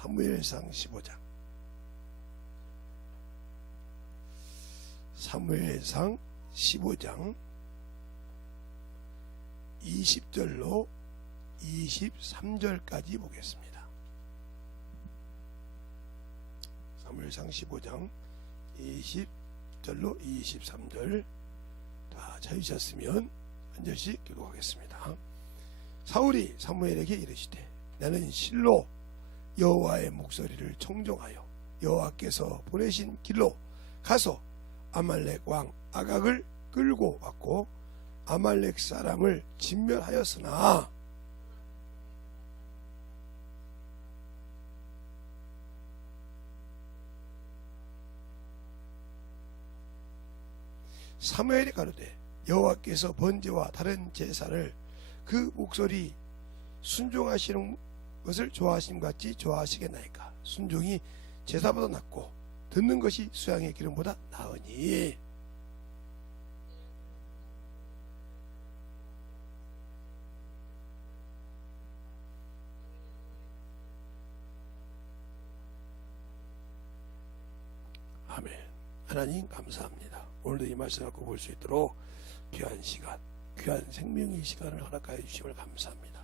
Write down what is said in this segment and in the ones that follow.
사무엘상 15장. 사무엘상 15장 20절로 23절까지 보겠습니다. 사무엘상 15장 20절로 23절 다 찾으셨으면 한 절씩 기록하겠습니다. 사울이 사무엘에게 이르시되 나는 실로 여호와의 목소리를 청종하여 여호와께서 보내신 길로 가서 아말렉 왕 아각을 끌고 왔고 아말렉 사람을 진멸하였으나 사무엘이 가로되 여호와께서 번제와 다른 제사를 그 목소리 순종하시는 것을 좋아하심 같이 좋아하시겠나이까. 순종이 제사보다 낫고 듣는 것이 수양의 기름보다 나으니. 아멘. 하나님 감사합니다. 오늘도 이 말씀 갖고 볼 수 있도록 귀한 시간, 귀한 생명의 시간을 허락하여 주심을 감사합니다.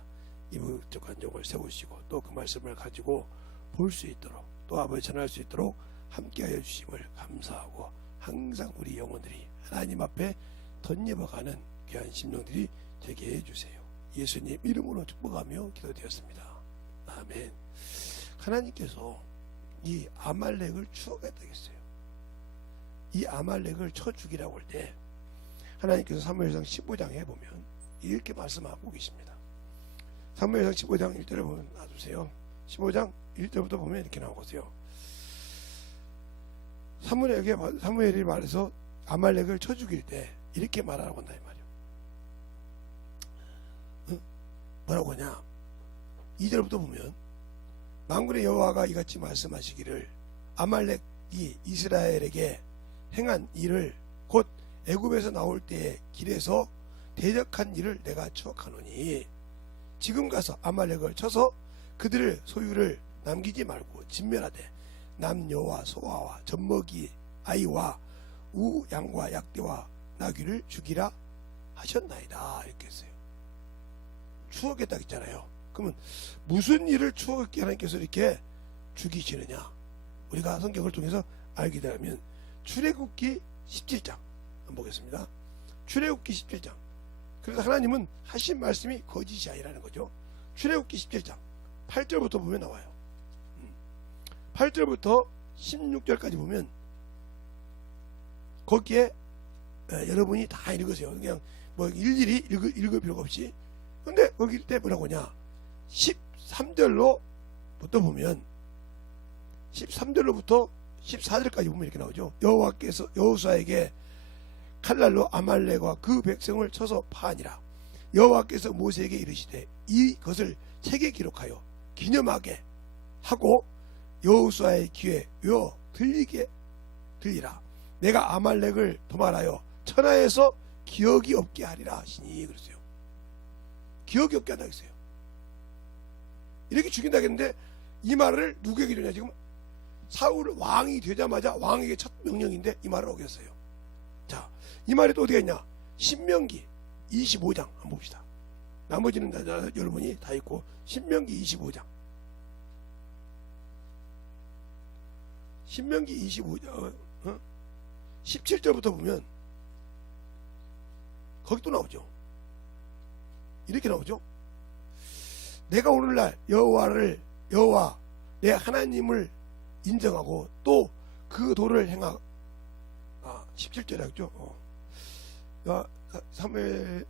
이부적 관종을 세우시고 또 그 말씀을 가지고 볼 수 있도록 또 아버지 전할 수 있도록 함께하여 주심을 감사하고 항상 우리 영혼들이 하나님 앞에 덧입어가는 귀한 심령들이 되게 해주세요. 예수님 이름으로 축복하며 기도되었습니다. 아멘. 하나님께서 이 아말렉을 추억했다 했어요. 이 아말렉을 쳐 죽이라고 할 때 하나님께서 사무엘상 15장에 보면 이렇게 말씀하고 계십니다. 사무엘상 15장 1절을 보면 놔두세요. 15장 1절부터 보면 이렇게 나오거든요. 사무엘이 말해서 아말렉을 쳐 죽일 때 이렇게 말하라고 한다 이 말이에요. 뭐라고 하냐? 2절부터 보면 만군의 여호와가 이같이 말씀하시기를 아말렉이 이스라엘에게 행한 일을 곧 애굽에서 나올 때의 길에서 대적한 일을 내가 추억하노니 지금 가서 아말렉을 쳐서 그들의 소유를 남기지 말고 진멸하되 남녀와 소아와 젖먹이 아이와 우 양과 약대와 나귀를 죽이라 하셨나이다 이렇게 했어요. 추억했다 했잖아요. 그러면 무슨 일을 추억했게 하나님께서 이렇게 죽이시느냐, 우리가 성경을 통해서 알게 되면 출애굽기 17장 한번 보겠습니다. 출애굽기 17장. 그래서 하나님은 하신 말씀이 거짓이 아니라는 거죠. 출애굽기 17장 8절부터 보면 나와요. 8절부터 16절까지 보면 거기에 여러분이 다 읽으세요. 그냥 뭐 일일이 읽을 필요가 없이. 근데 거기 때 뭐라고 하냐, 13절로부터 보면 13절로부터 14절까지 보면 이렇게 나오죠. 여호와께서 여호수아에게 칼날로 아말렉과 그 백성을 쳐서 파하니라. 여호와께서 모세에게 이르시되 이것을 책에 기록하여 기념하게 하고 여호수아의 귀에 외워 들리게 들리라. 내가 아말렉을 도말하여 천하에서 기억이 없게 하리라 하시니 그랬어요. 기억이 없게 한다 했어요. 이렇게 죽인다 했는데 이 말을 누구에게 주냐, 지금 사울 왕이 되자마자 왕에게 첫 명령인데 이 말을 어겼어요. 자, 이 말이 또 어디가 있냐? 신명기 25장 한번 봅시다. 나머지는 여러분이 다 읽고 신명기 25장. 신명기 25장 17절부터 보면 거기 또 나오죠. 이렇게 나오죠. 내가 오늘날 여호와 내 하나님을 인정하고 또 그 도를 행하 17절에 했죠.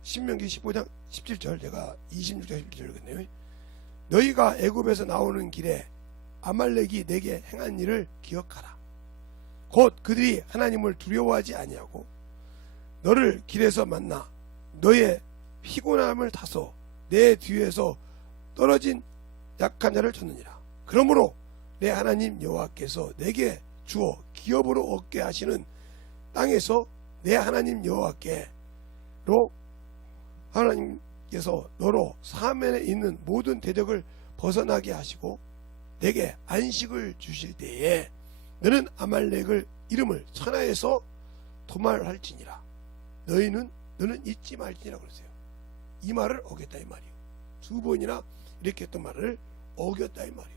신명기 15장 17절, 제가 26장 17절 읽었네요. 너희가 애굽에서 나오는 길에 아말렉이 내게 행한 일을 기억하라. 곧 그들이 하나님을 두려워하지 아니하고 너를 길에서 만나 너의 피곤함을 타서 내 뒤에서 떨어진 약한 자를 쳤느니라. 그러므로 내 하나님 여호와께서 내게 주어 기업으로 얻게 하시는 땅에서 내 하나님 여호와께로 하나님께서 너로 사면에 있는 모든 대적을 벗어나게 하시고 내게 안식을 주실 때에 너는 아말렉을 이름을 천하에서 도말할지니라. 너는 잊지 말지니라 그러세요. 이 말을 어겼다 이 말이요. 두 번이나 이렇게 했던 말을 어겼다 이 말이요.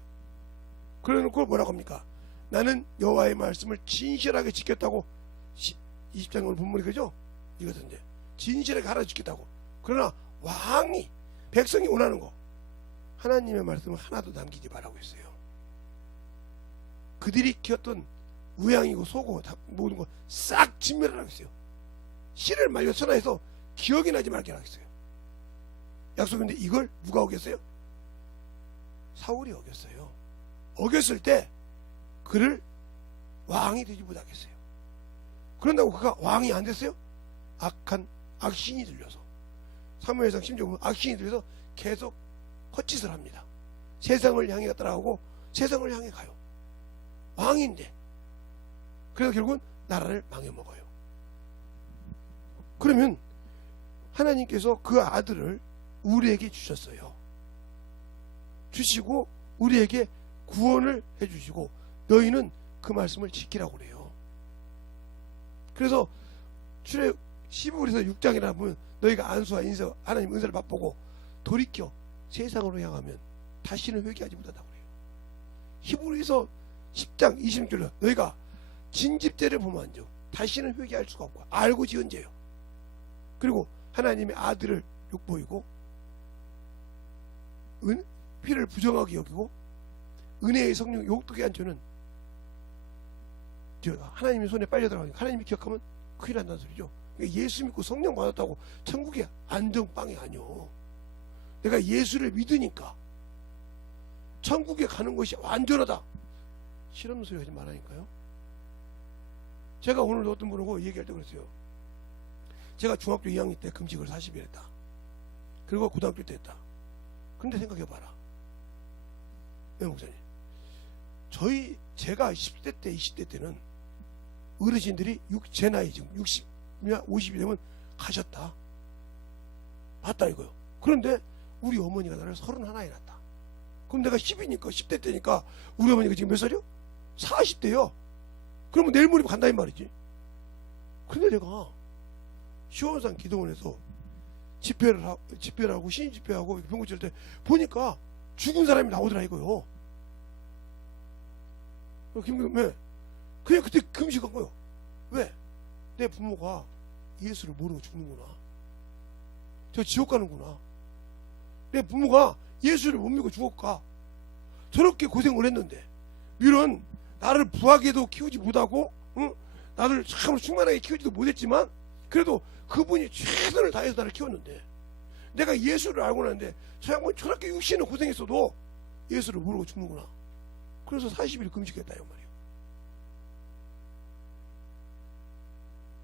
그래놓고 뭐라고 합니까? 나는 여호와의 말씀을 진실하게 지켰다고. 20장 오늘 본문이 그죠? 이것은 이제 진실하게 가르쳐 지켰다고. 그러나 왕이 백성이 원하는 거 하나님의 말씀을 하나도 남기지 말라고 했어요. 그들이 키웠던 우양이고 소고 모든 거 싹 진멸하라고 했어요. 씨를 말려 천하에서 기억이 나지 말게 하라고 했어요. 약속인데 이걸 누가 어겼어요? 사울이 어겼어요. 어겼을 때 그를 왕이 되지 못하겠어요. 그런다고 그가 왕이 안 됐어요? 악신이 들려서, 사무엘상 10장 보면 악신이 들려서 계속 헛짓을 합니다. 세상을 향해 따라가고 세상을 향해 가요. 왕인데. 그래서 결국은 나라를 망해먹어요. 그러면 하나님께서 그 아들을 우리에게 주셨어요. 주시고 우리에게 구원을 해주시고 너희는 그 말씀을 지키라고 그래요. 그래서 출애굽 15에서 6장이나 보면 너희가 안수와 인서 하나님 은사를 맛보고 돌이켜 세상으로 향하면 다시는 회개하지 못한다고 그래요. 히브리서 10장 26절에 너희가 진집죄를 범한즉 다시는 회개할 수가 없고 알고 지은 죄요. 그리고 하나님의 아들을 욕보이고 피를 부정하게 여기고 은혜의 성령 욕되게 한 죄는 하나님의 손에 빨려 들어가니까 하나님이 기억하면 큰일 난다는 소리죠. 예수 믿고 성령 받았다고 천국의 안정빵이 아니오. 내가 예수를 믿으니까 천국에 가는 것이 완전하다. 실없는 소리 하지 말라니까요. 제가 오늘 어떤 분하고 얘기할 때 그랬어요. 제가 중학교 2학년 때 금식을 40일 했다. 그리고 고등학교 때 했다. 근데 생각해봐라. 네, 목사님. 제가 10대 때, 20대 때는 어르신들이 제 나이 지금 60이나 50이 되면 가셨다. 봤다 이거요. 그런데 우리 어머니가 나를 31에 낳았다. 그럼 내가 10이니까 10대 때니까 우리 어머니가 지금 몇 살이요? 40대요. 그러면 내일 모레 간다 이 말이지. 근데 내가 시원산 기도원에서 집회를 하고 신인 집회하고 병고 칠 때 보니까 죽은 사람이 나오더라 이거요. 왜? 그냥 그때 금식한 거요. 왜? 내 부모가 예수를 모르고 죽는구나. 저 지옥 가는구나. 내 부모가 예수를 못 믿고 죽었까. 저렇게 고생을 했는데 밀은 나를 부하게도 키우지 못하고 나를 참 충만하게 키우지도 못했지만 그래도 그분이 최선을 다해서 나를 키웠는데 내가 예수를 알고 나는데 저 양반이 저렇게 60년 고생했어도 예수를 모르고 죽는구나. 그래서 40일 금식했다 이 말이에요.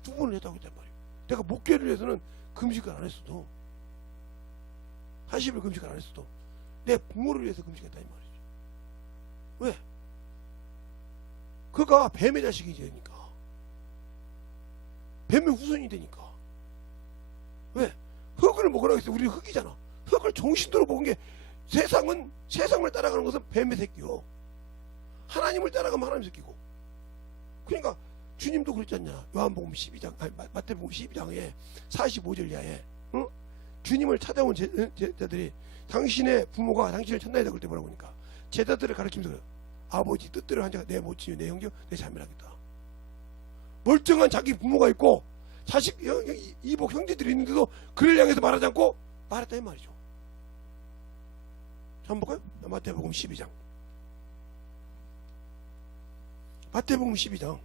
2번을 했다고 했단 말이에요. 내가 목회를 해서는 금식을 안 했어도 40일 금식을 안 했어도 내 부모를 위해서 금식했다 이 말이죠. 왜? 그가 뱀의 자식이 되니까. 뱀의 후손이 되니까. 왜? 흙을 먹으라고 했어. 우리 흙이잖아. 흙을 정신으로 먹은 게 세상을 따라가는 것은 뱀의 새끼요. 하나님을 따라가면 하나님 새끼고. 그러니까 주님도 그랬잖냐. 요한복음 12장, 마태복음 12장에 45절 이하에 주님을 찾아온 제자들이 당신의 부모가 당신을 찾나이다 그럴 때 뭐라고 하니까 제자들을 가르치면서 그래요. 아버지 뜻대로 한 자가 내 모친이요 내 형제요 내 자매라겠다. 멀쩡한 자기 부모가 있고 자식 이복 형제들이 있는데도 그를 향해서 말하지 않고 말했다 이 말이죠. 자, 한번 볼까요? 마태복음 12장. 마태복음 12장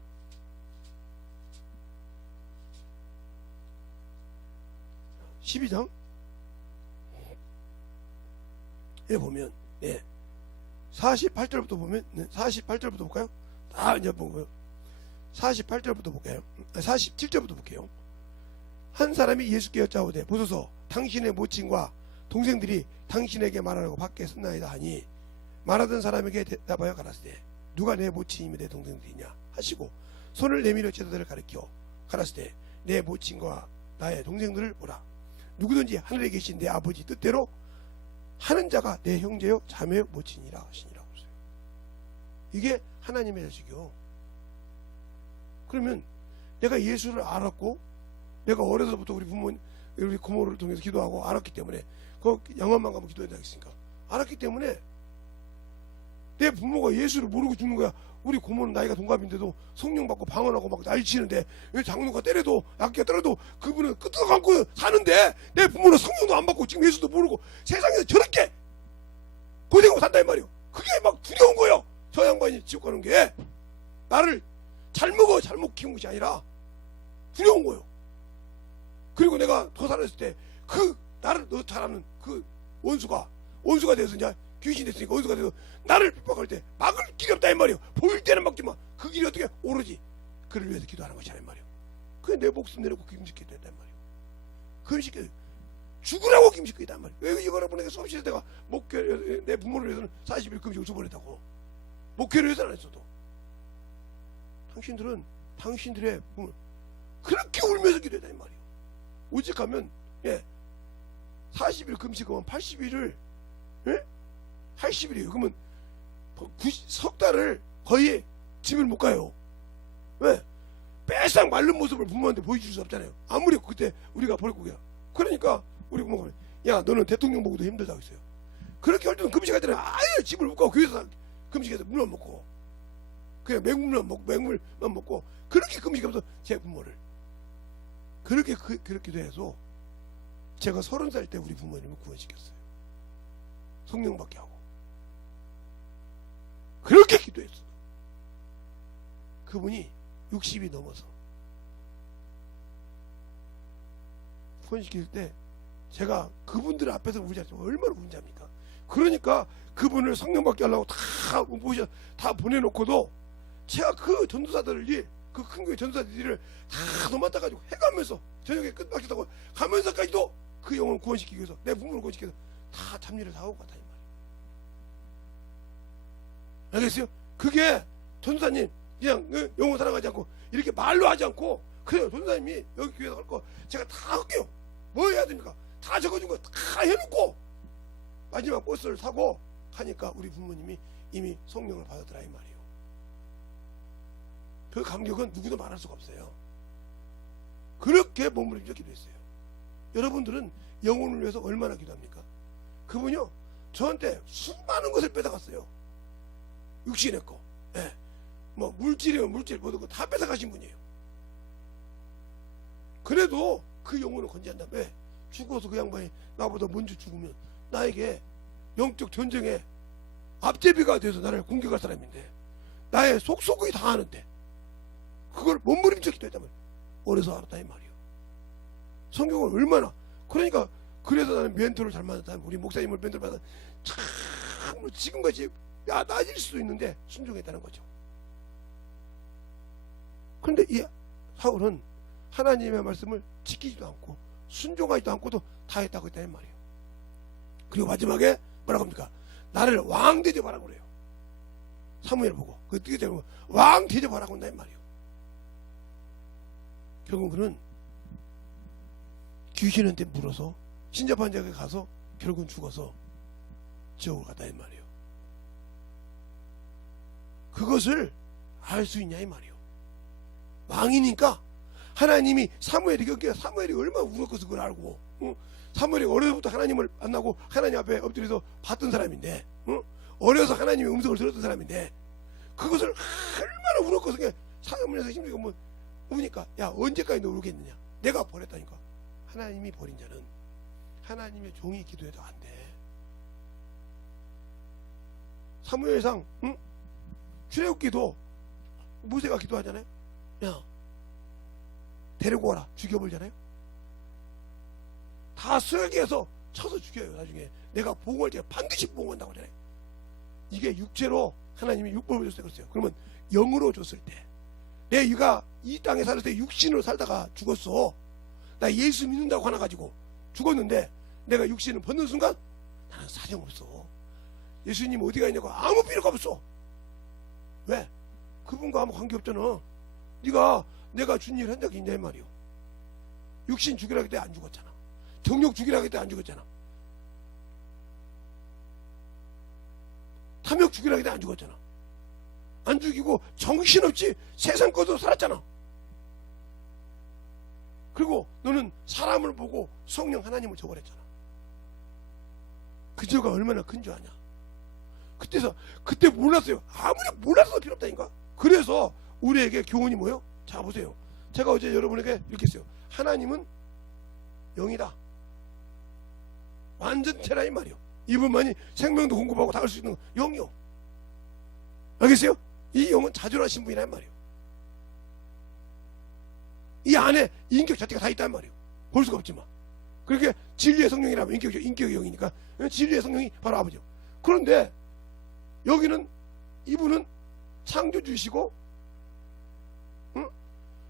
12장 에 보면 48절부터 보면 48절부터 볼까요? 이제 보고요. 48절부터 볼까요? 47절부터 볼게요. 한 사람이 예수께 여짜오되 보소서 당신의 모친과 동생들이 당신에게 말하라고 밖에 섰나이다 하니 말하던 사람에게 대답하여 가라사대 누가 내 모친이며 내 동생들이냐 하시고 손을 내밀어 제자들을 가리켜 가라사대 내 모친과 나의 동생들을 보라. 누구든지 하늘에 계신 내 아버지 뜻대로 하는 자가 내 형제요 자매요 모친이라 하시니라. 이게 하나님의 자식이요. 그러면 내가 예수를 알았고, 내가 어려서부터 우리 부모, 우리 고모를 통해서 기도하고 알았기 때문에, 그 양원만 가면 기도해야 되겠습니까? 알았기 때문에 내 부모가 예수를 모르고 죽는 거야. 우리 고모는 나이가 동갑인데도 성령 받고 방언하고 막 난리치는데, 장로가 때려도 악기가 때려도 그분은 끄떡 감고 사는데, 내 부모는 성령도 안 받고 지금 예수도 모르고 세상에서 저렇게 고생하고 산다 이 말이요. 그게 막 두려운 거예요. 저 양반이 지옥 가는 게 나를 잘못 키운 것이 아니라 두려운 거예요. 그리고 내가 더 살았을 때 그 나를 너 잘하는 그 원수가 돼서 이제 귀신이 됐으니까 원수가 돼서 나를 핍박할 때 막을 길이 없다 이 말이요. 보일 때는 막지만 그 길이 어떻게 오로지 그를 위해서 기도하는 것이라 이 말이요. 그게 내 목숨 내놓고 김식기 됐다 이 말이요. 금식기 죽으라고 김식기 했단 말이요. 왜 이거를 보내서 수업시에 내가 목회 내 부모를 위해서는 40일 금식을 줘버렸다고. 목회를 위해서는 안 했어도. 당신들은 당신들의 부모를 그렇게 울면서 기도했다 이 말이요. 오직하면 40일 금식하면 80일을 80일이에요. 그러면 석 달을 거의 집을 못 가요. 왜? 빼싹 마른 모습을 부모한테 보여줄 수 없잖아요. 아무리 그때 우리가 벌고야. 그러니까 우리 부모가 야 너는 대통령 보고도 힘들다고 했어요. 그렇게 할 때는 금식할 때는 아예 집을 못 가고 교회에서 금식해서 물만 먹고 그냥 맹물만 먹고 그렇게 금식하면서 제 부모를 그렇게 돼서 제가 30살 때 우리 부모님을 구원시켰어요. 성령 받게 하고 그렇게 기도했어. 그분이 60이 넘어서 구원시킬 때 제가 그분들 앞에서 울지 않지만 얼마나 운지 합니까? 그러니까 그분을 성령 받게 하려고 다 보내놓고도 제가 그 전도사들을 그 큰 교회 전도사들을 다 도맡아가지고 해가면서 저녁에 끝마쳤다고 가면서까지도 그 영혼을 구원시키기 위해서 내 부모를 구원시키기 위해서 다 잡일을 다 하고 갔다 이 말이에요. 알겠어요? 그게 전도사님 그냥 영혼 사랑하지 않고 이렇게 말로 하지 않고 그래요. 전도사님이 여기 교회에 갈 거 제가 다 할게요. 뭐 해야 됩니까? 다 적어준 거 다 해놓고 마지막 버스를 타고 가니까 우리 부모님이 이미 성령을 받았더라 이 말이에요. 그 감격은 누구도 말할 수가 없어요. 그렇게 몸부림쳐 기도했어요. 여러분들은 영혼을 위해서 얼마나 기도합니까? 그분요 저한테 수많은 것을 뺏어갔어요. 육신의 거, 뭐 물질이면 물질 모든 거 다 뺏어가신 분이에요. 그래도 그 영혼을 건지한다. 왜? 죽어서 그 양반이 나보다 먼저 죽으면 나에게 영적 전쟁에 앞제비가 돼서 나를 공격할 사람인데 나의 속속이 다 아는데 그걸 몸부림쳐 기도했단 말이에요. 어려서 알았다 이 말이에요. 성경을 얼마나 그러니까 그래서 나는 멘토를 잘 만났다. 우리 목사님을 멘토를 받아 참 지금까지 낮을 수도 있는데 순종했다는 거죠. 그런데 이 사울은 하나님의 말씀을 지키지도 않고 순종하지도 않고도 다 했다고 했다는 말이에요. 그리고 마지막에 뭐라고 합니까? 나를 왕 대접하라고 그래요. 사무엘 보고 그 뜨게 되면 왕 대접하라고 한다 이 말이에요. 결국 그는 귀신한테 물어서 신접한 자에게 가서 결국은 죽어서 지옥을 갔다 이 말이에요. 그것을 알 수 있냐 이 말이에요. 왕이니까 하나님이 사무엘이 얼마나 울었겠어 그걸 알고 사무엘이 어려서부터 하나님을 만나고 하나님 앞에 엎드려서 봤던 사람인데 어려서 하나님의 음성을 들었던 사람인데 그것을 얼마나 울었겠어. 사무엘에서 힘들게 뭐 우니까 야 언제까지 너 울겠느냐. 내가 버렸다니까. 하나님이 버린 자는 하나님의 종이 기도해도 안 돼. 사무엘상 출애굽기도 모세가 기도하잖아요. 야 데리고 와라 죽여버리잖아요. 다 설계해서 쳐서 죽여요. 나중에 내가 보응할 때 반드시 보응한다고 하잖아요. 이게 육체로 하나님이 율법을 줬을 때 그랬어요. 그러면 영으로 줬을 때 내가 이 땅에 살 때 육신으로 살다가 죽었어. 나 예수 믿는다고 하나 가지고 죽었는데 내가 육신을 벗는 순간 나는 사정없어. 예수님 어디가 있냐고 아무 필요가 없어. 왜? 그분과 아무 관계없잖아. 내가 준 일 한 적이 있냐 이 말이요. 육신 죽이라 그때 안 죽었잖아. 정욕 죽이라 그때 안 죽었잖아. 탐욕 죽이라 그때 안 죽었잖아. 안 죽이고 정신없이 세상 것도 살았잖아. 그리고 너는 사람을 보고 성령 하나님을 저버렸잖아. 그 죄가 얼마나 큰 줄 아냐. 그때 몰랐어요. 아무리 몰랐어도 필요 없다니까. 그래서 우리에게 교훈이 뭐예요? 자 보세요. 제가 어제 여러분에게 이렇게 했어요. 하나님은 영이다. 완전체라 이 말이요. 이분만이 생명도 공급하고 다 할 수 있는 영이요. 알겠어요? 이 영은 자존하신 분이란 말이에요. 이 안에 인격 자체가 다 있단 말이에요. 볼 수가 없지만. 그렇게 진리의 성령이라면 인격의 영이니까 진리의 성령이 바로 아버지요. 그런데 여기는 이분은 창조주시고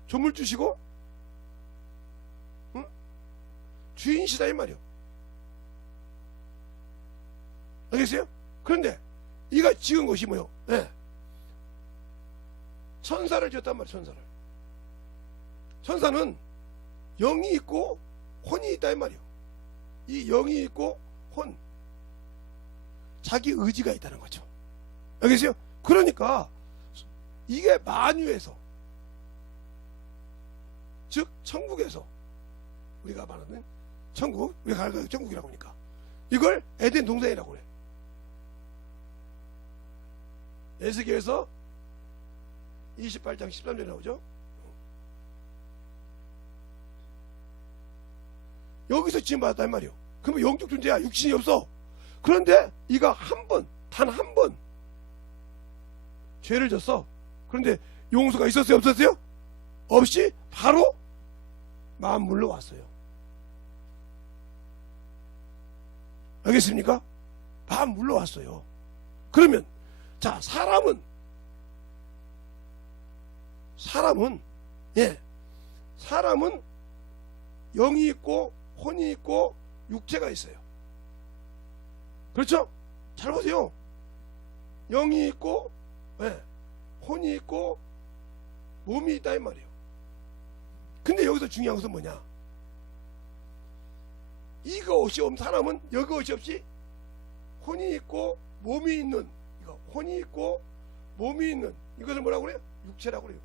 조물주시고 주인이시다 이 말이요. 알겠어요? 그런데 이가 지은 것이 뭐요? 네. 천사를 지었단 말이에요. 천사는 영이 있고 혼이 있다 이 말이에요. 이 영이 있고 혼, 자기 의지가 있다는 거죠. 알겠어요? 그러니까 이게 만유에서, 즉 천국에서, 우리가 말하는 천국, 우리가 천국이라고 하니까 이걸 에덴 동산이라고 그래. 에스겔에서 28장 13절에 나오죠. 여기서 지음받았단 말이에요. 그러면 영적 존재야. 육신이 없어. 그런데 이가 단 한 번 죄를 졌어. 그런데 용서가 있었어요? 없었어요? 없이 바로 만물로 왔어요. 알겠습니까? 만물로 왔어요. 그러면 자, 사람은 영이 있고 혼이 있고 육체가 있어요. 그렇죠? 잘 보세요. 영이 있고 혼이 있고 몸이 있다 이 말이에요. 근데 여기서 중요한 것은 뭐냐? 이것이 없는 사람은 이것이 없이 혼이 있고 몸이 있는, 이거 혼이 있고 몸이 있는 이것을 뭐라고 그래요? 육체라고 그래요.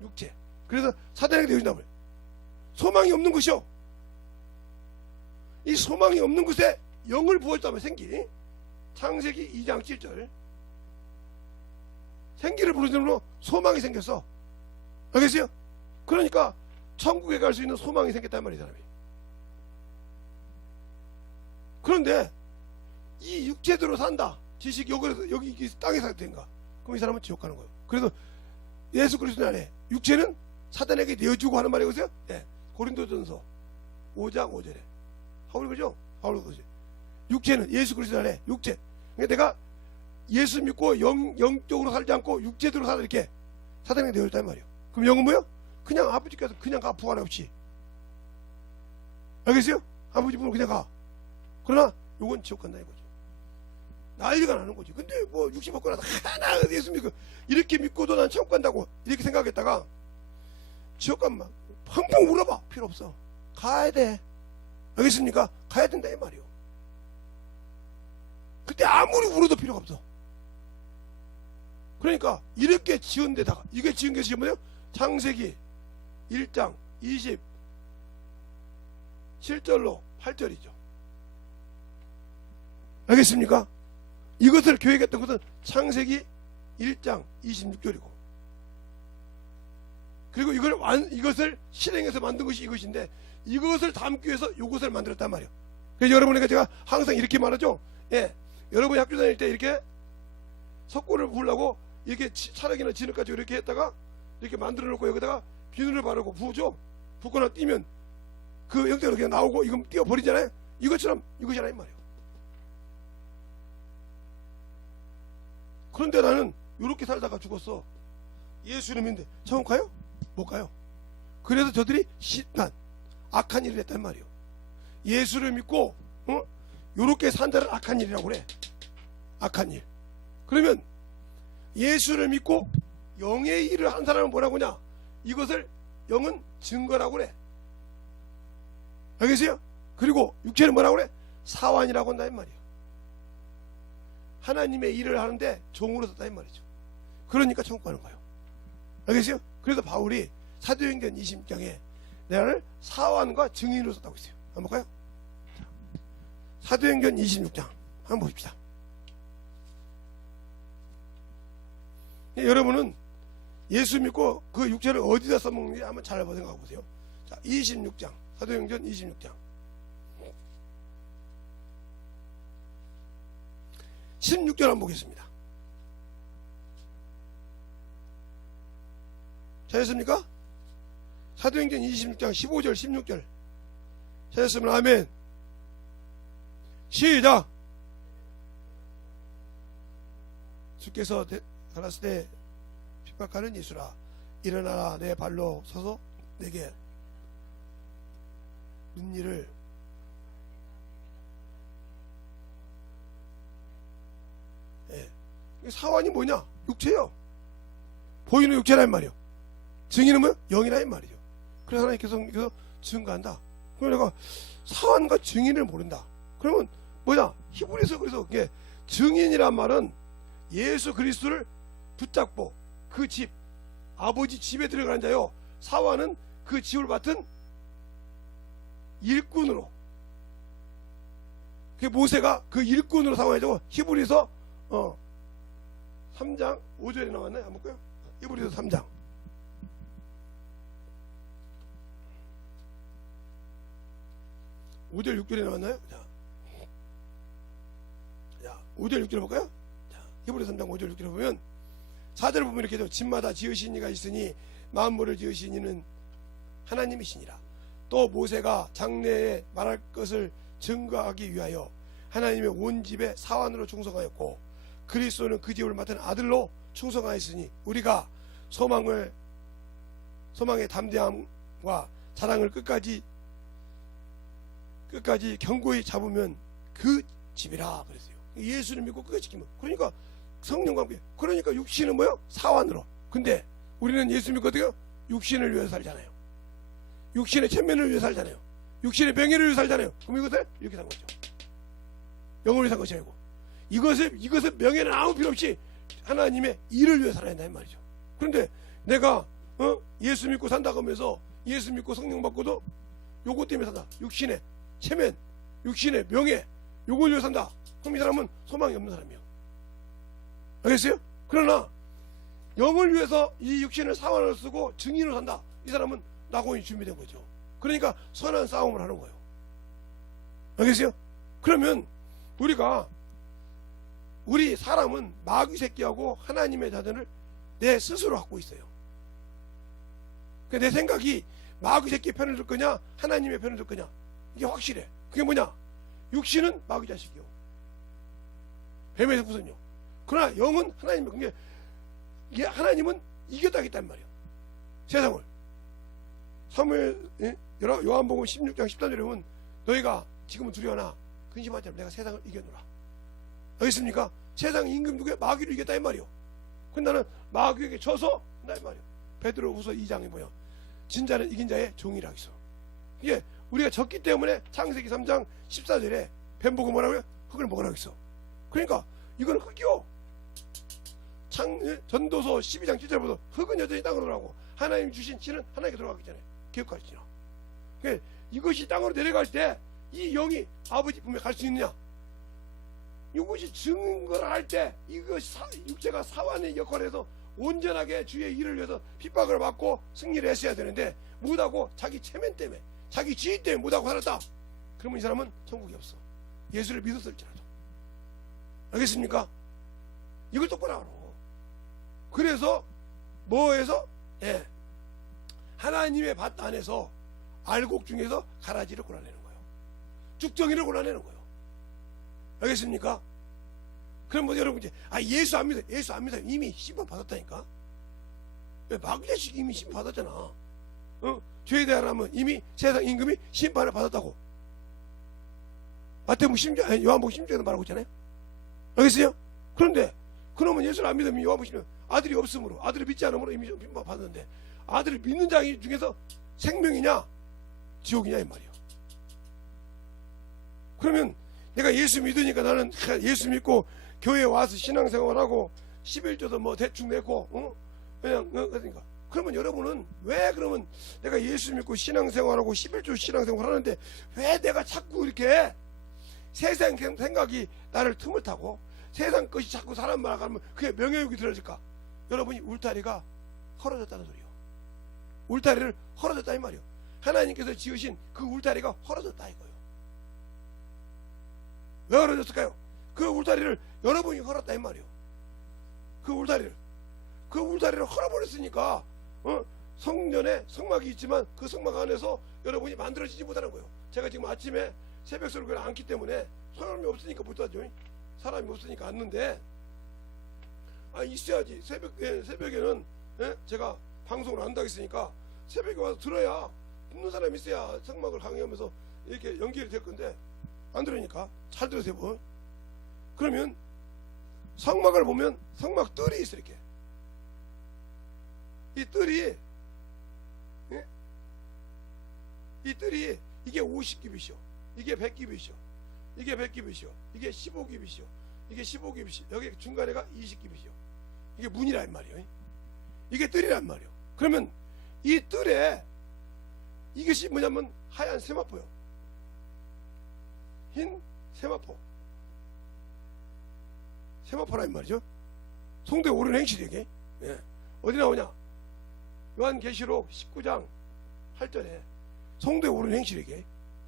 육체. 그래서 사단에게 되어진다고 해요. 소망이 없는 것이요. 이 소망이 없는 것에 영을 부어줬다면 생기. 창세기 2장 7절. 생기를 부르므로 소망이 생겼어. 알겠어요? 그러니까 천국에 갈 수 있는 소망이 생겼단 말이에요, 사람이. 그런데 이 육체대로 산다. 지식 여기 땅에 살된가? 그럼 이 사람은 지옥 가는 거예요. 그래서 예수 그리스도 안에 육체는 사단에게 내어주고 하는 말이 보세요. 네. 고린도전서 5장 5절에 바울이 그죠? 바울이 그죠? 육체는 예수 그리스도 안에 육체. 그러니까 내가 예수 믿고 영적으로 살지 않고 육체대로 살아 이렇게 사단에게 내어줬단 말이에요. 그럼 영은 뭐요? 그냥 아버지께서 그냥 가, 부활 없이. 알겠어요? 아버지 분은 그냥 가. 그러나 요건 지옥 간다 이거죠. 난리가 나는 거지. 근데 뭐 육신 먹고 나서 하나 예수 믿고 이렇게 믿고도 난 천국 간다고 이렇게 생각했다가 지옥 가면 펑펑 울어봐. 필요 없어. 가야 돼. 알겠습니까? 가야 된다 이 말이요. 그때 아무리 울어도 필요가 없어. 그러니까 이렇게 지은 데다가 이게 지은 게 지금 뭐예요? 창세기 1장 27절로 8절이죠. 알겠습니까? 이것을 계획했던 것은 창세기 1장 26절이고 그리고 이것을 실행해서 만든 것이 이것인데 이것을 담기 위해서 이것을 만들었단 말이에요. 그래서 여러분에게 제가 항상 이렇게 말하죠. 예, 여러분이 학교 다닐 때 이렇게 석고를 부으려고 이렇게 차력이나 진흙까지 이렇게 했다가 이렇게 만들어 놓고 여기다가 비누를 바르고 부으죠. 붓거나 띄면 그 형태로 그냥 나오고 이건 띄워버리잖아요. 이것처럼 이것이라 이 말이에요. 그런데 나는 이렇게 살다가 죽었어. 예수를 믿는데 천국 가요? 못 가요. 그래서 저들이 시탄 악한 일을 했단 말이에요. 예수를 믿고 이렇게 산 자를 악한 일이라고 그래. 악한 일. 그러면 예수를 믿고 영의 일을 한 사람은 뭐라고 하냐? 이것을 영은 증거라고 그래. 알겠어요? 그리고 육체는 뭐라고 그래? 사완이라고 한다 이 말이에요. 하나님의 일을 하는데 종으로 썼다 이 말이죠. 그러니까 천국 가는 거예요. 알겠어요? 그래서 바울이 사도행전 26장에 나를 사환과 증인으로 썼다고 했어요. 한번 볼까요? 사도행전 26장 한번 보십시다. 여러분은 예수 믿고 그 육체를 어디다 써먹는지 한번 잘 생각해 보세요. 자, 26장 사도행전 26장 16절 한번 보겠습니다. 찾았습니까? 사도행전 26장 15절 16절 찾았으면 아멘. 시작. 주께서 가라스 때 핍박하는 예수라 일어나라 내 발로 서서 내게 눈일을 사환이 뭐냐? 육체요. 보이는 육체란 말이요. 증인은 뭐요? 영이란 말이죠. 그래서 하나님께서 증거한다. 그럼 내가 사환과 증인을 모른다. 그러면 뭐냐? 히브리서 그래서 이게 증인이란 말은 예수 그리스도를 붙잡고 그 집, 아버지 집에 들어가는 자요. 사환은 그 집을 맡은 일꾼으로. 그 모세가 그 일꾼으로 사용해서 히브리서 3장 5절에 나왔나요? 한번 볼까요? 히브리서 3장 5절 6절에 나왔나요? 자 5절 6절 볼까요? 자, 히브리서 3장 5절 6절에 보면 4절 보면 이렇게 되죠. 집마다 지으신 이가 있으니 만물을 지으신 이는 하나님이시니라. 또 모세가 장래에 말할 것을 증거하기 위하여 하나님의 온 집에 사환으로 충성하였고 그리스도는 그 집을 맡은 아들로 충성하였으니 우리가 소망의 담대함과 자랑을 끝까지 견고히 잡으면 그 집이라 그랬어요. 예수를 믿고 끝까지 지키면. 그러니까 성령과 함께. 그러니까 육신은 뭐요? 사환으로. 근데 우리는 예수 믿고 어떻게 해요? 육신을 위해서 살잖아요. 육신의 체면을 위해서 살잖아요. 육신의 명예를 위해서 살잖아요. 그럼 이것을 이렇게 산 거죠. 영을 위해서 산 것이 아니고 이것을 명예는 아무 필요 없이 하나님의 일을 위해 살아야 된다 이 말이죠. 그런데 내가 예수 믿고 산다고 하면서 예수 믿고 성령 받고도 요것 때문에 산다. 육신의 체면, 육신의 명예, 요걸 위해 산다. 그럼 이 사람은 소망이 없는 사람이에요. 알겠어요? 그러나 영을 위해서 이 육신을 사환으로 쓰고 증인으로 산다. 이 사람은 낙원이 준비된 거죠. 그러니까 선한 싸움을 하는 거예요. 알겠어요? 그러면 우리 사람은 마귀 새끼하고 하나님의 자녀를 내 스스로 갖고 있어요. 내 생각이 마귀 새끼 편을 들 거냐 하나님의 편을 들 거냐 이게 확실해. 그게 뭐냐? 육신은 마귀 자식이요. 뱀의 후손이요. 그러나 영은 하나님의. 이게 하나님은 이겼다겠다는 말이에요. 세상을. 요한복음 16장 13절에 보면 너희가 지금은 두려워하나 근심하지 말라 내가 세상을 이겨노라. 알겠습니까? 세상 임금 누구야? 마귀를 이겼다 이 말이요. 근데 나는 마귀에게 져서 나 이 말이요. 베드로후서 2장에 뭐야? 진자는 이긴 자의 종이라 있어. 이게 우리가 졌기 때문에 창세기 3장 14절에 뱀 보고 뭐라고요? 흙을 먹으라고 있어. 그러니까 이거는 흙이요. 전도서 12장 7절보다 흙은 여전히 땅으로 들어가고 하나님 주신 씨는 하나님께 들어가기 전에 기억하시죠. 그러니까 이것이 땅으로 내려갈 때 이 영이 아버지 품에 갈 수 있느냐? 이것이 증거를 할 때 이것이 육체가 사환의 역할을 해서 온전하게 주의 일을 위해서 핍박을 받고 승리를 했어야 되는데 못하고 자기 체면 때문에 자기 지위 때문에 못하고 살았다. 그러면 이 사람은 천국이 없어. 예수를 믿었을지라도. 알겠습니까? 이걸 똑바로 알아. 그래서 뭐해서 하나님의 밭 안에서 알곡 중에서 가라지를 골라내는 거예요. 쭉정이를 골라내는 거예요. 알겠습니까? 그럼 뭐 여러분 이제 예수 안 믿어. 예수 안 믿어. 이미 심판 받았다니까. 왜 마귀 자식 이미 심판 받았잖아. 죄에 대한 하면 이미 세상 임금이 심판을 받았다고. 마태복음 10장, 요한복음 10장에서 말하고 있잖아요. 알겠어요? 그런데 그러면 예수를 안 믿으면 요한복음 10장 아들이 없으므로 아들을 믿지 않으므로 이미 심판 받았는데 아들을 믿는 자 중에서 생명이냐 지옥이냐 이 말이에요. 그러면 내가 예수 믿으니까 나는 예수 믿고 교회 와서 신앙생활하고 11조도 뭐 대충 내고 그냥 그러니까 그러면 여러분은 왜 그러면 내가 예수 믿고 신앙생활하고 11조 신앙생활 하는데 왜 내가 자꾸 이렇게 세상 생각이 나를 틈을 타고 세상 것이 자꾸 사람 말하면 그게 명예욕이 들어질까? 여러분이 울타리가 헐어졌다는 소리요. 울타리를 헐어졌다 이 말이요. 하나님께서 지으신 그 울타리가 헐어졌다 이거요. 왜 헐어졌을까요? 그 울타리를 여러분이 헐었다 이 말이요. 그 울타리를 헐어버렸으니까 성전에 성막이 있지만 그 성막 안에서 여러분이 만들어지지 못하는 거예요. 제가 지금 아침에 새벽 설교를 앉기 때문에 사람이 없으니까 못하죠. 사람이 없으니까 앉는데 있어야지. 새벽에는 제가 방송을 한다고 했으니까 새벽에 와서 들어야 듣는 사람이 있어야 성막을 강의하면서 이렇게 연결이 될 건데 안 들으니까 잘 들으세요. 뭐. 그러면 성막을 보면 성막 뜰이 있어. 이렇게 이 뜰이 이게 50기빗이요 이게 100기빗이요 이게 100기빗이요 이게 15기빗이요 이게 15기빗이요 여기 중간에가 20기빗이요 이게 문이란 말이에요. 이게 뜰이란 말이에요. 그러면 이 뜰에 이것이 뭐냐면 하얀 세마포요. 흰 세마포란 말이죠. 성도의 옳은 행실이 이게 어디 나오냐? 요한계시록 19장 8절에 성도의 옳은 행실이 이게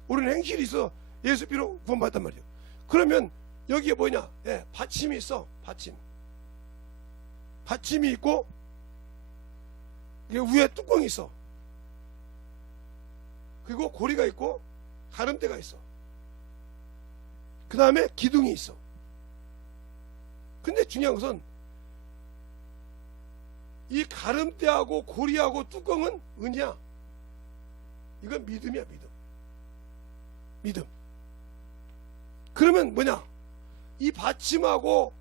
옳은 행실이 있어 예수 피로 구원받았단 말이에요. 그러면 여기에 뭐냐? 받침이 있어. 받침이 있고 이게 위에 뚜껑이 있어. 그리고 고리가 있고 가름대가 있어. 그 다음에 기둥이 있어. 근데 중요한 것은 이 가름대하고 고리하고 뚜껑은 은이야. 이건 믿음이야. 믿음. 그러면 뭐냐? 이 받침하고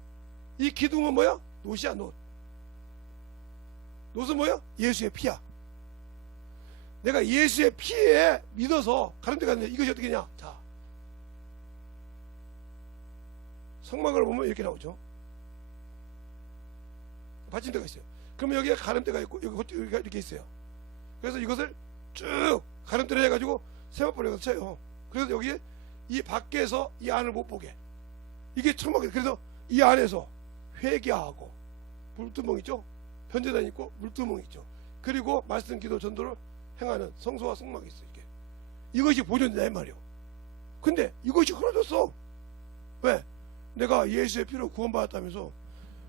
이 기둥은 뭐야? 놋이야. 놋은 뭐야? 예수의 피야. 내가 예수의 피에 믿어서 가는데 갔는데 이것이 어떻게 되냐? 자, 성막을 보면 이렇게 나오죠. 받침대가 있어요. 그러면 여기에 가름대가 있고 여기가 이렇게 있어요. 그래서 이것을 쭉 가름대로 해가지고 세마포를 해서 쳐요. 그래서 여기에 이 밖에서 이 안을 못 보게. 이게 천막이에요. 그래서 이 안에서 회개하고 물두멍 있죠. 현재단 있고 물두멍 있죠. 그리고 말씀, 기도, 전도를 행하는 성소와 성막이 있어요. 이게. 이것이 보존된다 이 말이에요. 근데 이것이 흐려졌어. 왜? 내가 예수의 피로 구원받았다면서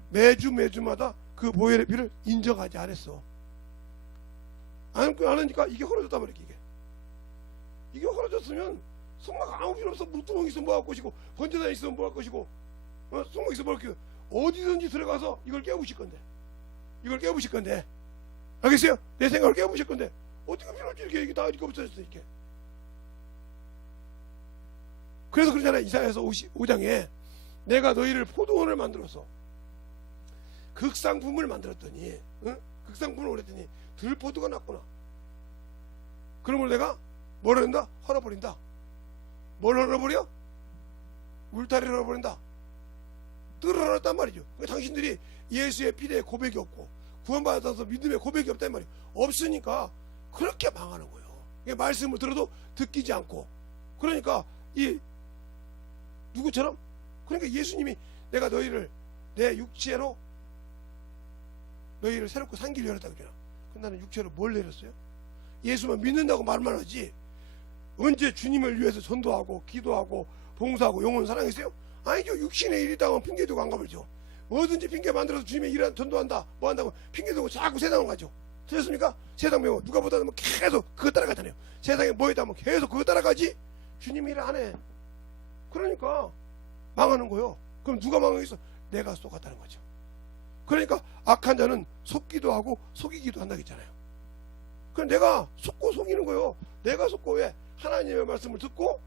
매주마다 그 보혈의 피를 인정하지 않았어. 안 하니까 이게 흐려졌단 말이야. 이게 흐려졌으면 성막 아무 필요 없어. 물두멍 있으면 뭐 할 것이고 번제단 있으면 뭐 할 것이고 성막 있으면 뭐 할 것이고 어디든지 들어가서 이걸 깨우실 건데 알겠어요? 내 생각을 깨우실 건데 어떻게 필요 없지. 이게 다 이렇게 없어졌어. 이렇게. 그래서 그러잖아. 이사야서 55장에 내가 너희를 포도원을 만들어서 극상품을 만들었더니 극상품을 올렸더니 들포도가 났구나. 그러면 내가 뭘 한다? 헐어버린다. 뭘 헐어버려? 울타리를 헐어버린다. 뜰을 헐었단 말이죠. 당신들이 예수의 피대에 고백이 없고 구원받아서 믿음의 고백이 없단 말이에요. 없으니까 그렇게 망하는 거예요. 말씀을 들어도 듣기지 않고. 그러니까 이 누구처럼? 그러니까 예수님이 내가 너희를 내 육체로 너희를 새롭고 산기를 열었다고 그러잖아. 근데 나는 육체로 뭘 내렸어요? 예수만 믿는다고 말만 하지 언제 주님을 위해서 전도하고 기도하고 봉사하고 영혼 사랑했어요? 아니죠. 육신의 일이 있다고 핑계대고 안 가버리죠. 뭐든지 핑계 만들어서 주님의 일을 전도한다 뭐 한다고 핑계대고 자꾸 세상을 가죠. 틀렸습니까? 세상 배워 누가 보다 뭐 계속 그거 따라가잖아요. 세상에 뭐 있다 면 계속 그거 따라가지 주님 일을 안 해. 그러니까 망하는 거예요. 그럼 누가 망하겠어? 내가 속았다는 거죠. 그러니까 악한 자는 속기도 하고 속이기도 한다고 했잖아요. 그럼 내가 속고 속이는 거예요. 내가 속고 왜? 하나님의 말씀을 듣고